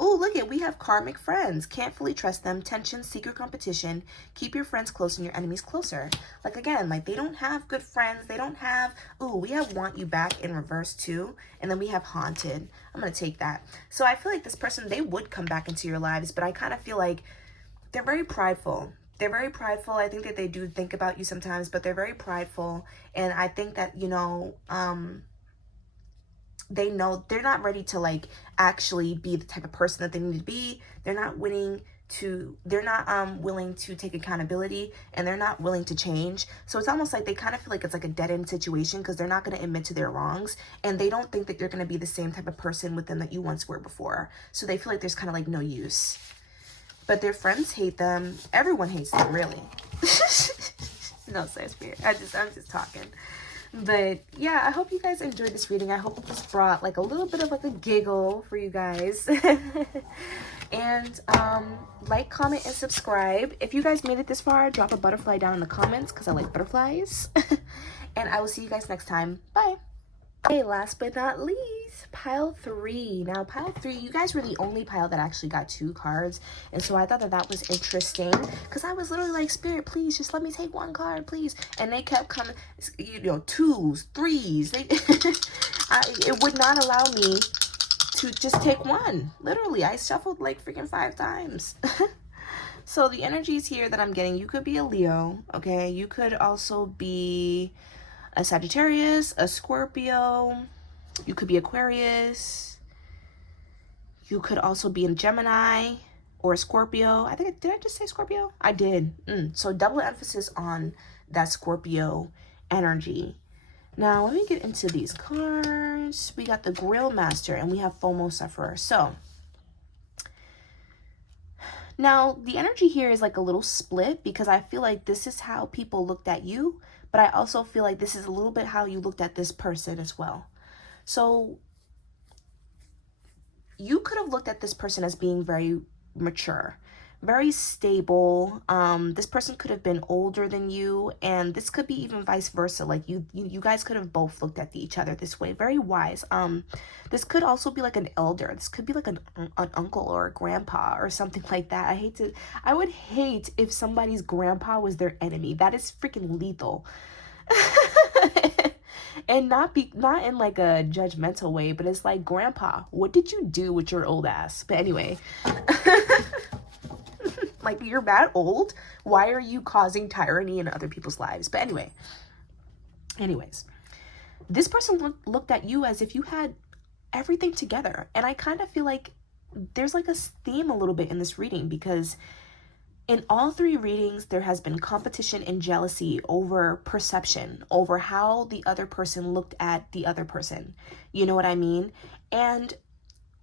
oh, look at, we have karmic friends. Can't fully trust them. Tension, secret competition. Keep your friends close and your enemies closer. Like, again, like they don't have good friends. They don't have, ooh, we have want you back in reverse too. And then we have haunted. I'm going to take that. So I feel like this person, they would come back into your lives, but I kind of feel like they're very prideful. They're very prideful. I think that they do think about you sometimes, but they're very prideful. And I think that, you know, they know they're not ready to like actually be the type of person that they need to be. They're not willing to take accountability, and they're not willing to change. So it's almost like they kind of feel like it's like a dead-end situation because they're not going to admit to their wrongs, and they don't think that you're going to be the same type of person with them that you once were before. So they feel like there's kind of like no use. But their friends hate them. Everyone hates them, really. No, so it's weird. I'm just talking. But yeah, I hope you guys enjoyed this reading. I hope this brought like a little bit of like a giggle for you guys. And like, comment, and subscribe. If you guys made it this far, drop a butterfly down in the comments because I like butterflies. And I will see you guys next time. Bye. Okay, last but not least, pile 3. Now, pile 3, you guys were the only pile that actually got 2 cards. And so I thought that that was interesting because I was literally like, Spirit, please just let me take 1 card, please. And they kept coming, you know, 2s, 3s. It would not allow me to just take 1. Literally, I shuffled like freaking 5 times. So the energies here that I'm getting, you could be a Leo, okay? You could also be a Sagittarius, a Scorpio, you could be Aquarius, you could also be a Gemini or a Scorpio. Did I just say Scorpio? I did. So double emphasis on that Scorpio energy. Now, let me get into these cards. We got the Grill Master and we have FOMO Sufferer. So, now the energy here is like a little split because I feel like this is how people looked at you, but I also feel like this is a little bit how you looked at this person as well. So you could have looked at this person as being very mature, very stable. This person could have been older than you, and this could be even vice versa. Like you guys could have both looked at each other this way. Very wise. This could also be like an elder. This could be like an uncle or a grandpa or something like that. I would hate if somebody's grandpa was their enemy. That is freaking lethal. And not in like a judgmental way, but it's like, grandpa, what did you do with your old ass? But anyway, like, you're that old. Why are you causing tyranny in other people's lives? But anyways, this person looked at you as if you had everything together. And I kind of feel like there's like a theme a little bit in this reading, because in all 3 readings, there has been competition and jealousy over perception, over how the other person looked at the other person. You know what I mean? And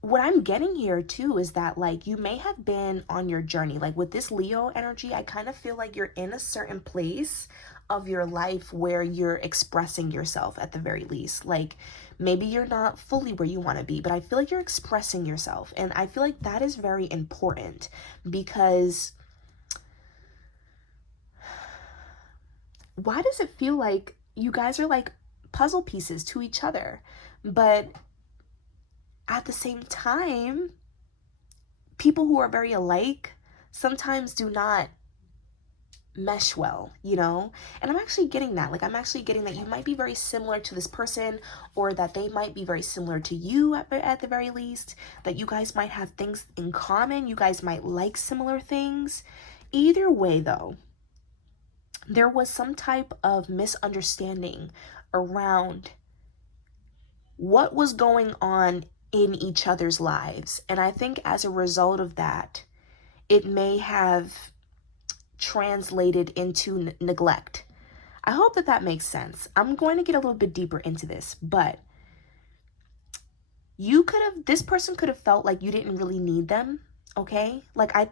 what I'm getting here too is that, like, you may have been on your journey. Like with this Leo energy, I kind of feel like you're in a certain place of your life where you're expressing yourself at the very least. Like, maybe you're not fully where you want to be, but I feel like you're expressing yourself. And I feel like that is very important, because why does it feel like you guys are like puzzle pieces to each other? But at the same time, people who are very alike sometimes do not mesh well, you know? And I'm actually getting that. Like, I'm actually getting that you might be very similar to this person, or that they might be very similar to you at the very least, that you guys might have things in common. You guys might like similar things. Either way, though, there was some type of misunderstanding around what was going on in each other's lives. And I think as a result of that, it may have translated into neglect. I hope that that makes sense. I'm going to get a little bit deeper into this, but this person could have felt like you didn't really need them. Okay, like I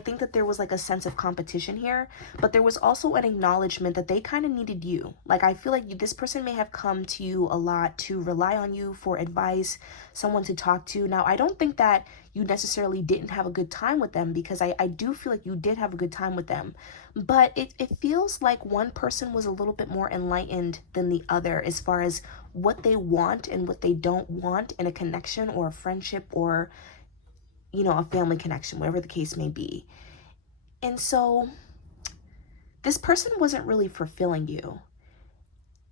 think that there was like a sense of competition here, but there was also an acknowledgement that they kind of needed you. Like, I feel like this person may have come to you a lot to rely on you for advice, someone to talk to. Now, I don't think that you necessarily didn't have a good time with them, because I do feel like you did have a good time with them, but it feels like one person was a little bit more enlightened than the other as far as what they want and what they don't want in a connection or a friendship, or you know, a family connection, whatever the case may be. And so this person wasn't really fulfilling you.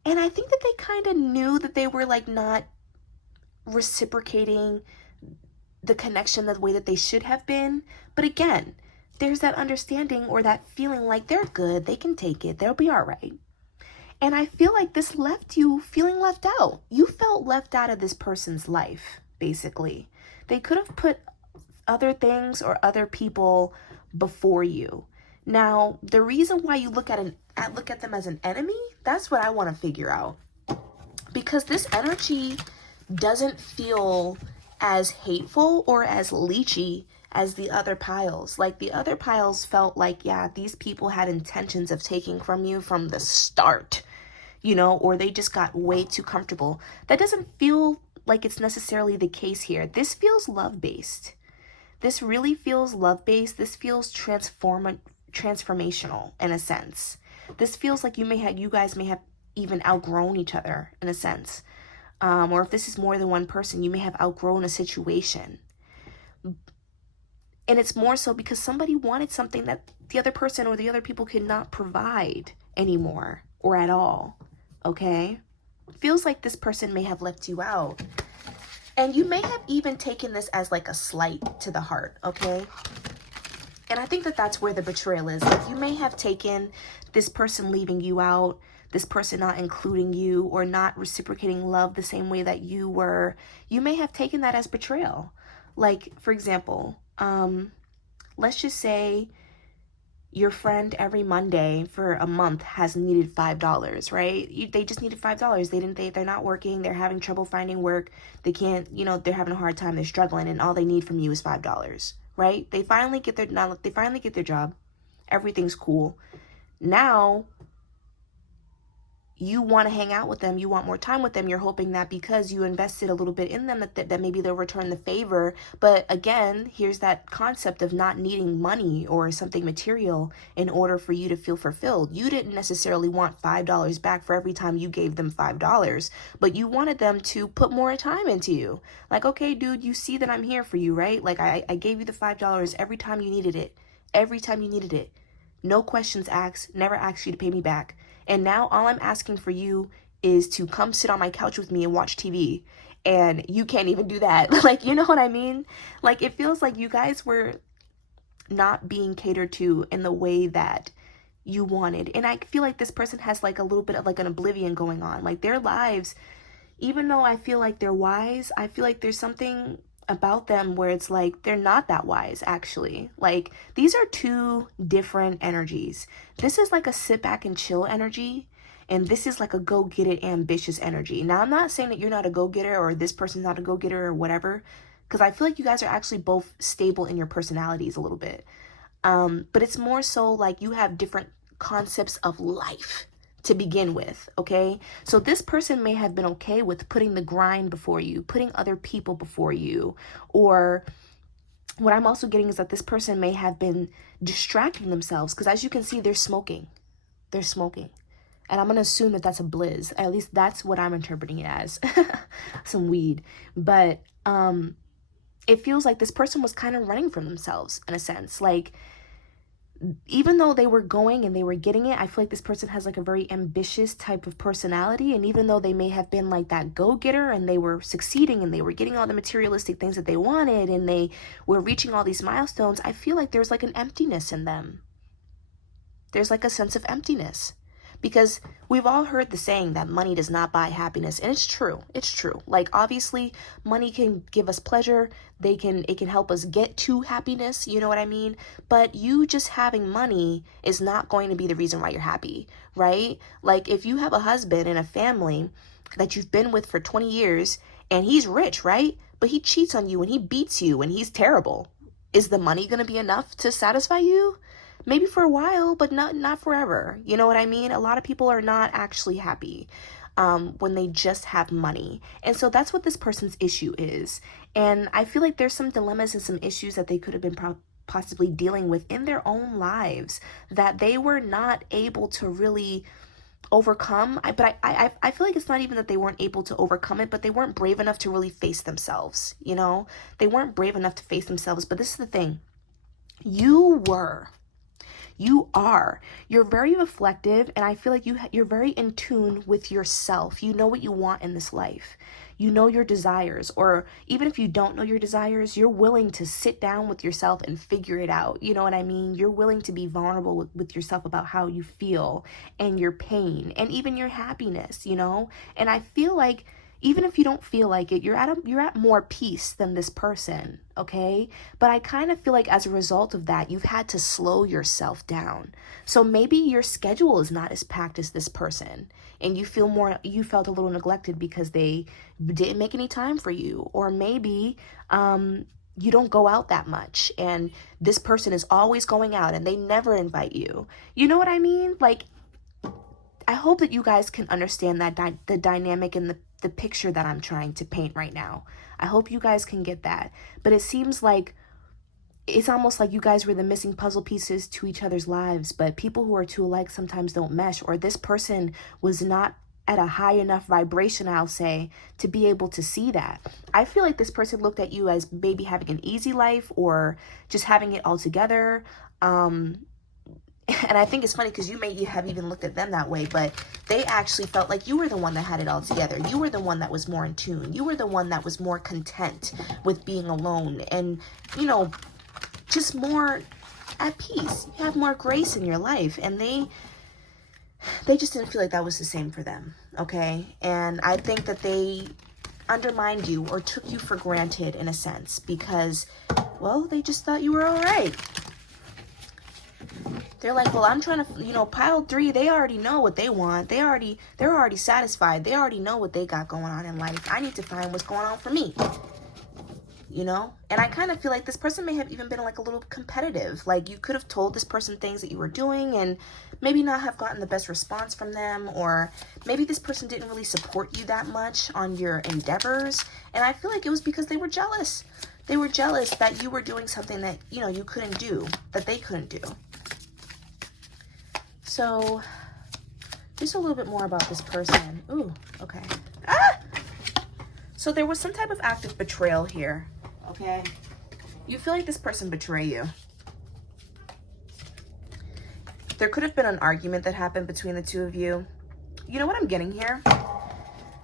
And I think that they kind of knew that they were like not reciprocating the connection the way that they should have been. But again, there's that understanding or that feeling like they're good, they can take it, they'll be all right. And I feel like this left you feeling left out. You felt left out of this person's life, basically. They could have put other things or other people before you. Now, the reason why you look at them as an enemy, that's what I want to figure out. Because this energy doesn't feel as hateful or as leechy as the other piles. Like, the other piles felt like, yeah, these people had intentions of taking from you from the start. you know, or they just got way too comfortable. That doesn't feel like it's necessarily the case here. This feels love-based. This really feels love-based. This feels transformational in a sense. This feels like you guys may have even outgrown each other in a sense. Or if this is more than one person, you may have outgrown a situation. And it's more so because somebody wanted something that the other person or the other people could not provide anymore or at all. Okay? Feels like this person may have left you out. And you may have even taken this as like a slight to the heart. Okay? And I think that that's where the betrayal is. Like, you may have taken this person leaving you out, this person not including you, or not reciprocating love the same way that you were. You may have taken that as betrayal. Like, for example, let's just say your friend every Monday for a month has needed $5, right? They just needed $5. They're not working. They're having trouble finding work. They can't, you know, they're having a hard time. They're struggling, and all they need from you is $5, right? They finally get their job. Everything's cool. Now you want to hang out with them, you want more time with them, you're hoping that because you invested a little bit in them that maybe they'll return the favor. But again, here's that concept of not needing money or something material in order for you to feel fulfilled. You didn't necessarily want $5 back for every time you gave them $5, but you wanted them to put more time into you. Like, okay, dude, you see that I'm here for you, right? Like, I gave you the $5 every time you needed it. Every time you needed it. No questions asked, never asked you to pay me back. And now all I'm asking for you is to come sit on my couch with me and watch TV. And you can't even do that. Like, you know what I mean? Like, it feels like you guys were not being catered to in the way that you wanted. And I feel like this person has like a little bit of like an oblivion going on. Like, their lives, even though I feel like they're wise, I feel like there's something about them where it's like they're not that wise, actually. Like, these are two different energies. This is like a sit back and chill energy, and this is like a go get it ambitious energy. Now, I'm not saying that you're not a go getter or this person's not a go getter or whatever, because I feel like you guys are actually both stable in your personalities a little bit, but it's more so like you have different concepts of life to begin with, okay? So this person may have been okay with putting the grind before you, putting other people before you, or what I'm also getting is that this person may have been distracting themselves, because as you can see, they're smoking. They're smoking. And I'm going to assume that that's a blizz. At least that's what I'm interpreting it as. Some weed. But it feels like this person was kind of running from themselves in a sense. Like, even though they were going and they were getting it, I feel like this person has like a very ambitious type of personality. And even though they may have been like that go-getter and they were succeeding and they were getting all the materialistic things that they wanted and they were reaching all these milestones, I feel like there's like an emptiness in them. There's like a sense of emptiness. Because we've all heard the saying that money does not buy happiness. And it's true. It's true. Like, obviously, money can give us pleasure. It can help us get to happiness. You know what I mean? But you just having money is not going to be the reason why you're happy, right? Like, if you have a husband and a family that you've been with for 20 years and he's rich, right? But he cheats on you and he beats you and he's terrible. Is the money going to be enough to satisfy you? Maybe for a while, but not forever. You know what I mean? A lot of people are not actually happy when they just have money. And so that's what this person's issue is. And I feel like there's some dilemmas and some issues that they could have been possibly dealing with in their own lives that they were not able to really overcome. But I feel like it's not even that they weren't able to overcome it, but they weren't brave enough to really face themselves. You know, they weren't brave enough to face themselves. But this is the thing. You are. You're very reflective, and I feel like you're very in tune with yourself. You know what you want in this life. You know your desires, or even if you don't know your desires, you're willing to sit down with yourself and figure it out. You know what I mean? You're willing to be vulnerable with yourself about how you feel and your pain and even your happiness, you know? And I feel like even if you don't feel like it, you're at more peace than this person, okay? But I kind of feel like as a result of that, you've had to slow yourself down. So maybe your schedule is not as packed as this person, and you felt a little neglected because they didn't make any time for you. Or maybe you don't go out that much, and this person is always going out and they never invite you. You know what I mean? Like, I hope that you guys can understand that the dynamic and the picture that I'm trying to paint right now. I hope you guys can get that. But it seems like it's almost like you guys were the missing puzzle pieces to each other's lives, but people who are too alike sometimes don't mesh, or this person was not at a high enough vibration, I'll say, to be able to see that. I feel like this person looked at you as maybe having an easy life or just having it all together. And I think it's funny because you may have even looked at them that way, but they actually felt like you were the one that had it all together. You were the one that was more in tune. You were the one that was more content with being alone and, you know, just more at peace. You have more grace in your life. And they just didn't feel like that was the same for them, okay? And I think that they undermined you or took you for granted in a sense because, well, they just thought you were all right. They're like, well, I'm trying to, you know, pile 3, they already know what they want. They're already satisfied. They already know what they got going on in life. I need to find what's going on for me, you know? And I kind of feel like this person may have even been like a little competitive. Like you could have told this person things that you were doing and maybe not have gotten the best response from them, or maybe this person didn't really support you that much on your endeavors. And I feel like it was because they were jealous. They were jealous that you were doing something that, you know, you couldn't do, that they couldn't do. So, just a little bit more about this person. Ooh, okay. Ah! So there was some type of act of betrayal here, okay? You feel like this person betrayed you. There could have been an argument that happened between the two of you. You know what I'm getting here?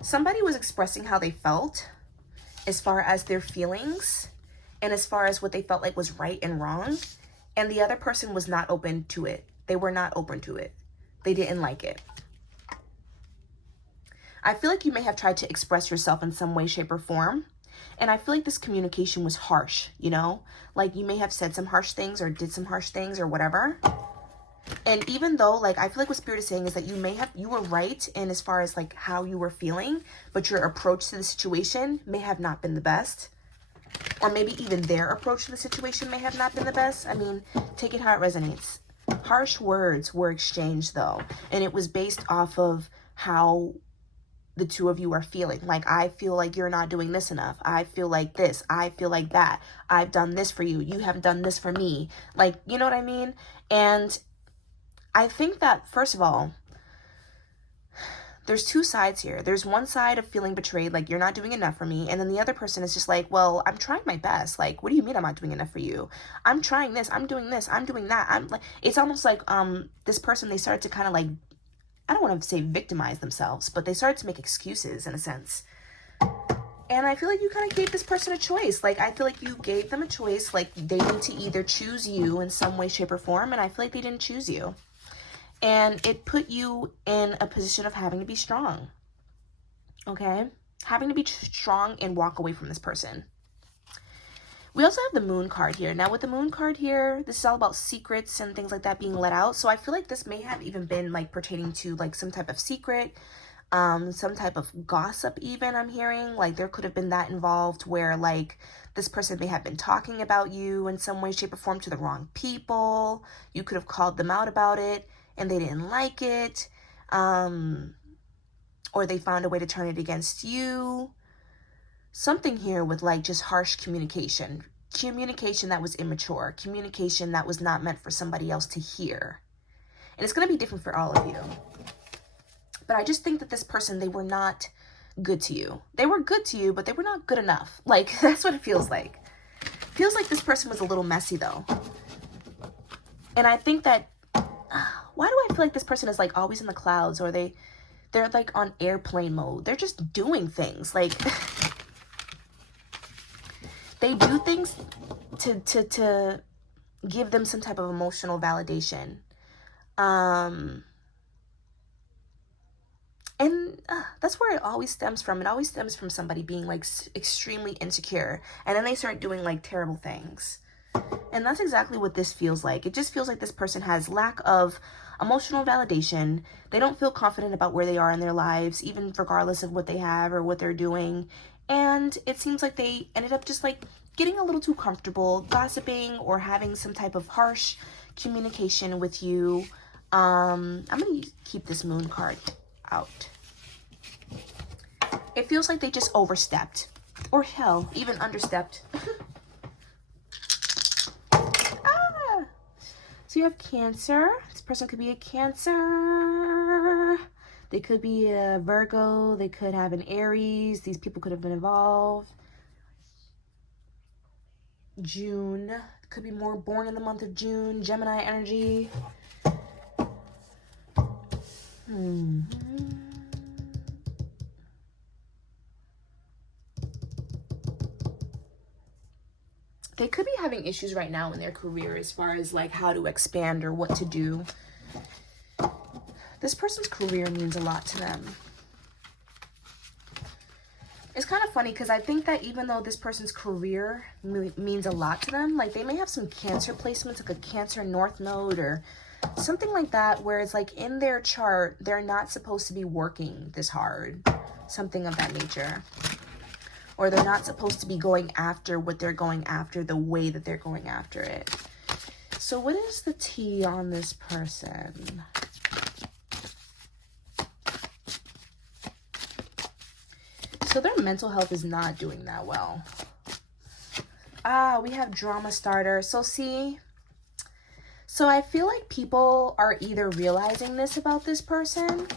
Somebody was expressing how they felt as far as their feelings and as far as what they felt like was right and wrong, and the other person was not open to it. They were not open to it. They didn't like it. I feel like you may have tried to express yourself in some way, shape, or form. And I feel like this communication was harsh, you know? Like you may have said some harsh things or did some harsh things or whatever. And even though, like, I feel like what Spirit is saying is that you were right in as far as like how you were feeling, but your approach to the situation may have not been the best. Or maybe even their approach to the situation may have not been the best. I mean, take it how it resonates. Harsh words were exchanged though, and it was based off of how the two of you are feeling. Like, I feel like you're not doing this enough. I feel like this. I feel like that. I've done this for you. You haven't done this for me. Like, you know what I mean? And I think that, first of all, there's two sides here. There's one side of feeling betrayed, like you're not doing enough for me. And then the other person is just like, well, I'm trying my best. Like, what do you mean I'm not doing enough for you? I'm trying this, I'm doing this, I'm doing that. I'm like, it's almost like this person, they started to kind of like, I don't want to say victimize themselves, but they started to make excuses in a sense. And I feel like you kind of gave this person a choice. Like, I feel like you gave them a choice. Like, they need to either choose you in some way, shape, or form. And I feel like they didn't choose you. And it put you in a position of having to be strong, okay? Having to be strong and walk away from this person. We also have the Moon card here. Now, with the Moon card here, this is all about secrets and things like that being let out. So I feel like this may have even been, like, pertaining to, like, some type of secret, some type of gossip even, I'm hearing. Like, there could have been that involved where, like, this person may have been talking about you in some way, shape, or form to the wrong people. You could have called them out about it, and they didn't like it, or they found a way to turn it against you. Something here with like just harsh communication that was immature, communication that was not meant for somebody else to hear. And it's going to be different for all of you. But I just think that this person, they were not good to you. They were good to you, but they were not good enough. Like, that's what it feels like. Feels like this person was a little messy though. And I think that why do I feel like this person is like always in the clouds, or they're like on airplane mode? They're just doing things. Like, they do things to give them some type of emotional validation. And that's where it always stems from. It always stems from somebody being like extremely insecure, and then they start doing like terrible things. And that's exactly what this feels like. It just feels like this person has lack of emotional validation. They don't feel confident about where they are in their lives, even regardless of what they have or what they're doing. And it seems like they ended up just like getting a little too comfortable, gossiping or having some type of harsh communication with you. I'm going to keep this moon card out. It feels like they just overstepped. Or hell, even understepped. Ah! So you have Cancer. This person could be a Cancer. They could be a Virgo. They could have an Aries. These people could have been involved. June. Could be more born in the month of June. Gemini energy. They could be having issues right now in their career as far as like how to expand or what to do. This person's career means a lot to them. It's kind of funny because I think that even though this person's career means a lot to them, like they may have some Cancer placements, like a Cancer North Node or something like that, where it's like in their chart, they're not supposed to be working this hard. Something of that nature. Or they're not supposed to be going after what they're going after the way that they're going after it. So what is the tea on this person? So their mental health is not doing that well. We have drama starter. So see, so I feel like people are either realizing this about this person.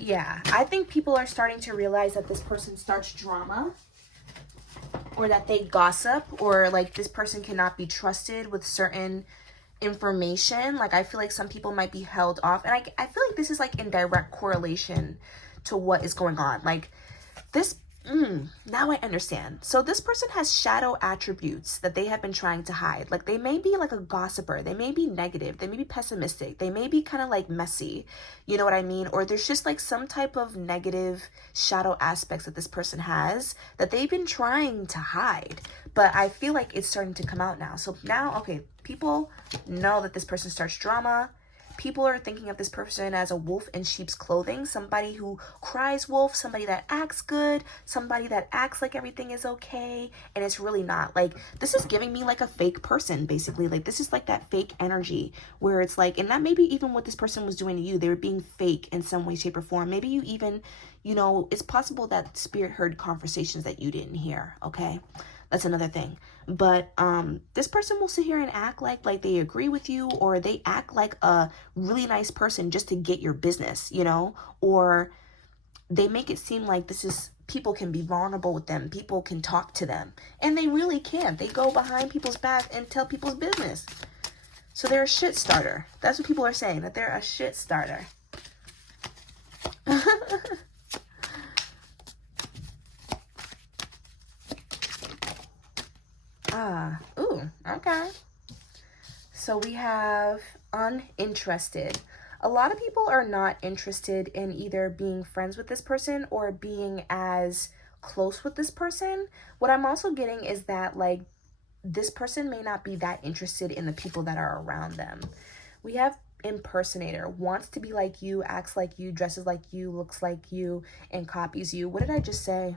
Yeah, I think people are starting to realize that this person starts drama, or that they gossip, or like this person cannot be trusted with certain information. Like I feel like some people might be held off, and I feel like this is like in direct correlation to what is going on. Like this, now I understand. So this person has shadow attributes that they have been trying to hide. Like they may be like a gossiper, they may be negative, they may be pessimistic, they may be kind of like messy, you know what I mean? Or there's just like some type of negative shadow aspects that this person has that they've been trying to hide. But I feel like it's starting to come out now. So now, okay, people know that this person starts drama. People are thinking of this person as a wolf in sheep's clothing, somebody who cries wolf, somebody that acts good, somebody that acts like everything is okay, and it's really not. Like, this is giving me like a fake person, basically. Like, this is like that fake energy where it's like, and that maybe even what this person was doing to you, they were being fake in some way, shape, or form. Maybe you even, you know, it's possible that spirit heard conversations that you didn't hear, okay? That's another thing. But this person will sit here and act like they agree with you, or they act like a really nice person just to get your business, you know, or they make it seem like this is, people can be vulnerable with them, people can talk to them, and they really can't. They go behind people's back and tell people's business. So they're a shit starter. That's what people are saying, that they're a shit starter. Ooh, okay. So we have uninterested. A lot of people are not interested in either being friends with this person or being as close with this person. What I'm also getting is that like this person may not be that interested in the people that are around them. We have impersonator, wants to be like you, acts like you, dresses like you, looks like you, and copies you. What did I just say?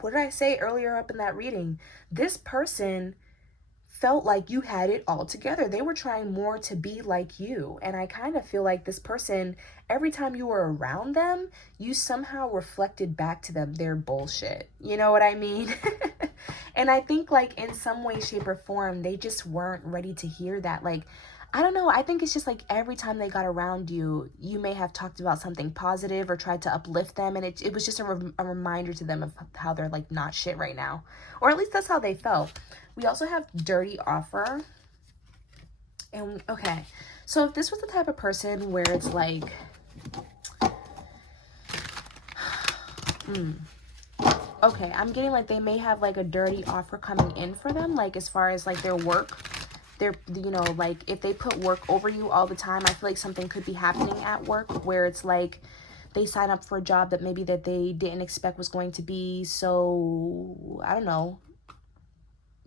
What did I say earlier up in that reading? This person felt like you had it all together. They were trying more to be like you. And I kind of feel like this person, every time you were around them, you somehow reflected back to them their bullshit. You know what I mean? And I think like in some way, shape, or form, they just weren't ready to hear that. Like, I don't know. I think it's just like every time they got around you, you may have talked about something positive or tried to uplift them. And it was just a reminder to them of how they're like not shit right now. Or at least that's how they felt. We also have dirty offer. And okay, so if this was the type of person where it's like, okay, I'm getting like they may have like a dirty offer coming in for them, like as far as like their work. They're, you know, like if they put work over you all the time, I feel like something could be happening at work where it's like they sign up for a job that maybe that they didn't expect was going to be so, I don't know,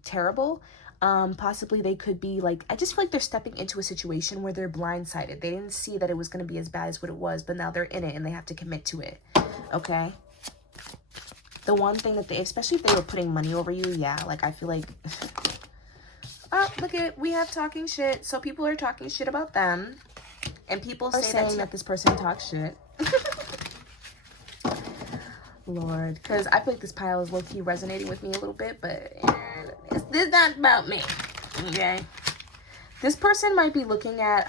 terrible. Possibly they could be like, I just feel like they're stepping into a situation where they're blindsided. They didn't see that it was going to be as bad as what it was, but now they're in it and they have to commit to it. Okay. The one thing that they, especially if they were putting money over you, yeah, like I feel like, oh, look at, we have talking shit. So people are talking shit about them. And people are saying that this person talks shit. Lord. Because I feel like this pile is low-key resonating with me a little bit. But this is not about me. Okay? This person might be looking at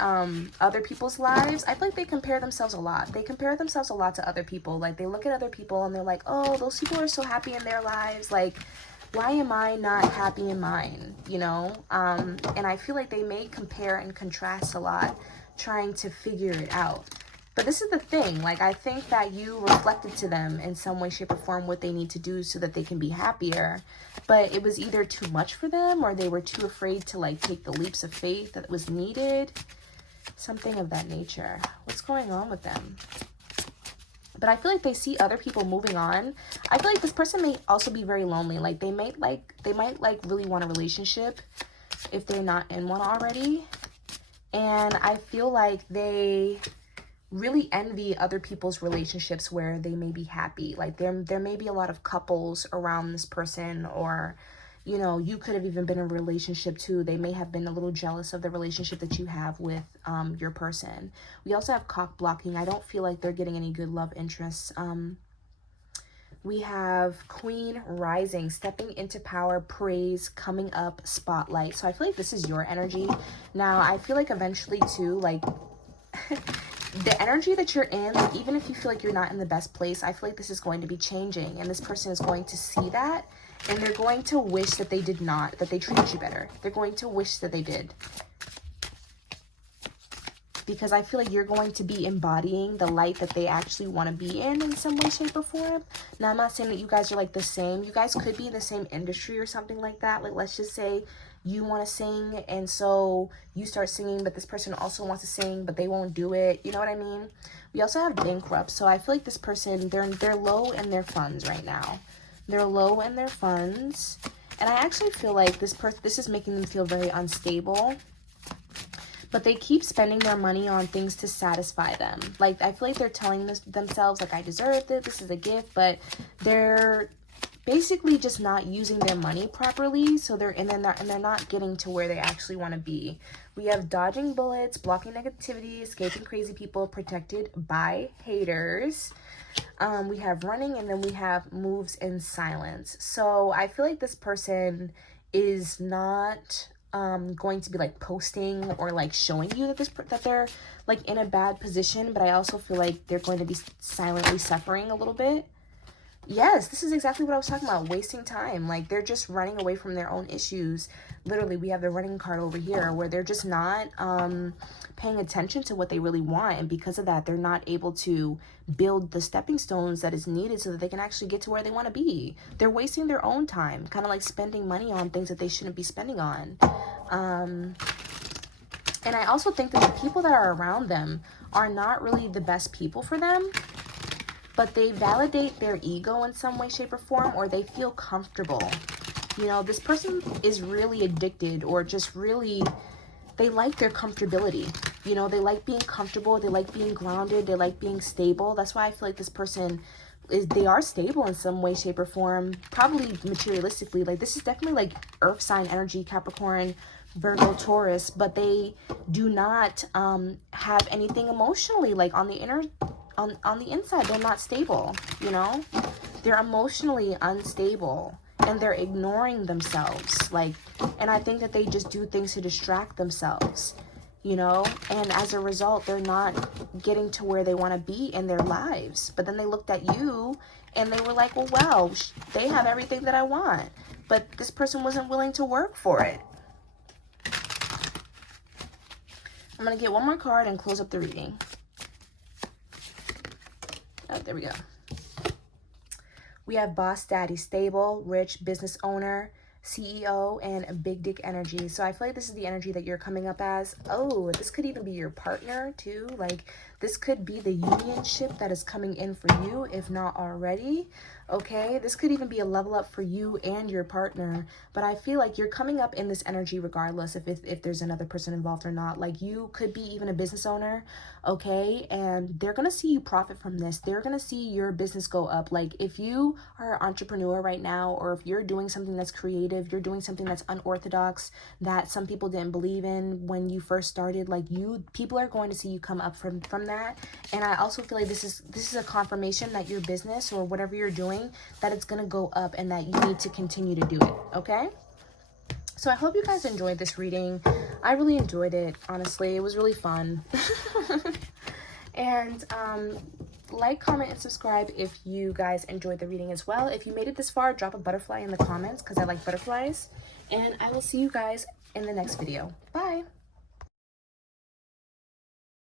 other people's lives. I feel like they compare themselves a lot. They compare themselves a lot to other people. Like, they look at other people and they're like, oh, those people are so happy in their lives. Like, why am I not happy in mine? You know? And I feel like they may compare and contrast a lot, trying to figure it out. But this is the thing. Like, I think that you reflected to them in some way, shape, or form what they need to do so that they can be happier. But it was either too much for them, or they were too afraid to, like, take the leaps of faith that was needed. Something of that nature. What's going on with them? But I feel like they see other people moving on. I feel like this person may also be very lonely. Like, they might really want a relationship if they're not in one already. And I feel like they really envy other people's relationships where they may be happy. Like, there may be a lot of couples around this person, or, you know, you could have even been in a relationship too. They may have been a little jealous of the relationship that you have with your person. We also have cock blocking. I don't feel like they're getting any good love interests. We have Queen rising, stepping into power, praise, coming up, spotlight. So I feel like this is your energy. Now, I feel like eventually too, like, the energy that you're in, like, even if you feel like you're not in the best place, I feel like this is going to be changing. And this person is going to see that. And they're going to wish that they did not, that they treated you better. They're going to wish that they did. Because I feel like you're going to be embodying the light that they actually want to be in some way, shape, or form. Now, I'm not saying that you guys are, like, the same. You guys could be in the same industry or something like that. Like, let's just say you want to sing, and so you start singing, but this person also wants to sing, but they won't do it. You know what I mean? We also have bankrupt. So I feel like this person, they're low in their funds right now. They're low in their funds. And I actually feel like this is making them feel very unstable. But they keep spending their money on things to satisfy them. Like, I feel like they're telling themselves, like, I deserve it, this is a gift, but they're basically just not using their money properly. So they're not getting to where they actually want to be. We have dodging bullets, blocking negativity, escaping crazy people, protected by haters. We have running, and then we have moves in silence. So I feel like this person is not going to be, like, posting or, like, showing you that they're, like, in a bad position, but I also feel like they're going to be silently suffering a little bit. Yes, this is exactly what I was talking about, wasting time. Like, they're just running away from their own issues. Literally, we have the running card over here, where they're just not paying attention to what they really want, and because of that, they're not able to build the stepping stones that is needed so that they can actually get to where they want to be. They're wasting their own time, kind of like spending money on things that they shouldn't be spending on. And I also think that the people that are around them are not really the best people for them, but they validate their ego in some way, shape, or form, or they feel comfortable. You know, this person is really addicted, or just really, they like their comfortability. You know, they like being comfortable, they like being grounded, they like being stable. That's why I feel like this person they are stable in some way, shape, or form, probably materialistically. Like, this is definitely, like, earth sign energy, Capricorn, Virgo, Taurus, but they do not have anything emotionally, like, on the inside. They're not stable, you know? They're emotionally unstable, and they're ignoring themselves, like, and I think that they just do things to distract themselves, you know, and as a result, they're not getting to where they want to be in their lives. But then they looked at you and they were like, well, wow, they have everything that I want, but this person wasn't willing to work for it. I'm going to get one more card and close up the reading. Oh, there we go. We have boss, daddy, stable, rich, business owner, CEO, and big dick energy. So I feel like this is the energy that you're coming up as. Oh, this could even be your partner too. Like, this could be the unionship that is coming in for you, if not already. Okay, this could even be a level up for you and your partner, but I feel like you're coming up in this energy regardless if there's another person involved or not. Like, you could be even a business owner, okay, and they're gonna see you profit from this. They're gonna see your business go up. Like, if you are an entrepreneur right now, or if you're doing something that's creative, you're doing something that's unorthodox, that some people didn't believe in when you first started, like, people are going to see you come up from that. And I also feel like this is a confirmation that your business or whatever you're doing, that it's gonna go up and that you need to continue to do it. Okay, so I hope you guys enjoyed this reading. I really enjoyed it, honestly. It was really fun. And like, comment, and subscribe if you guys enjoyed the reading as well. If you made it this far, drop a butterfly in the comments because I like butterflies. And I will see you guys in the next video. Bye.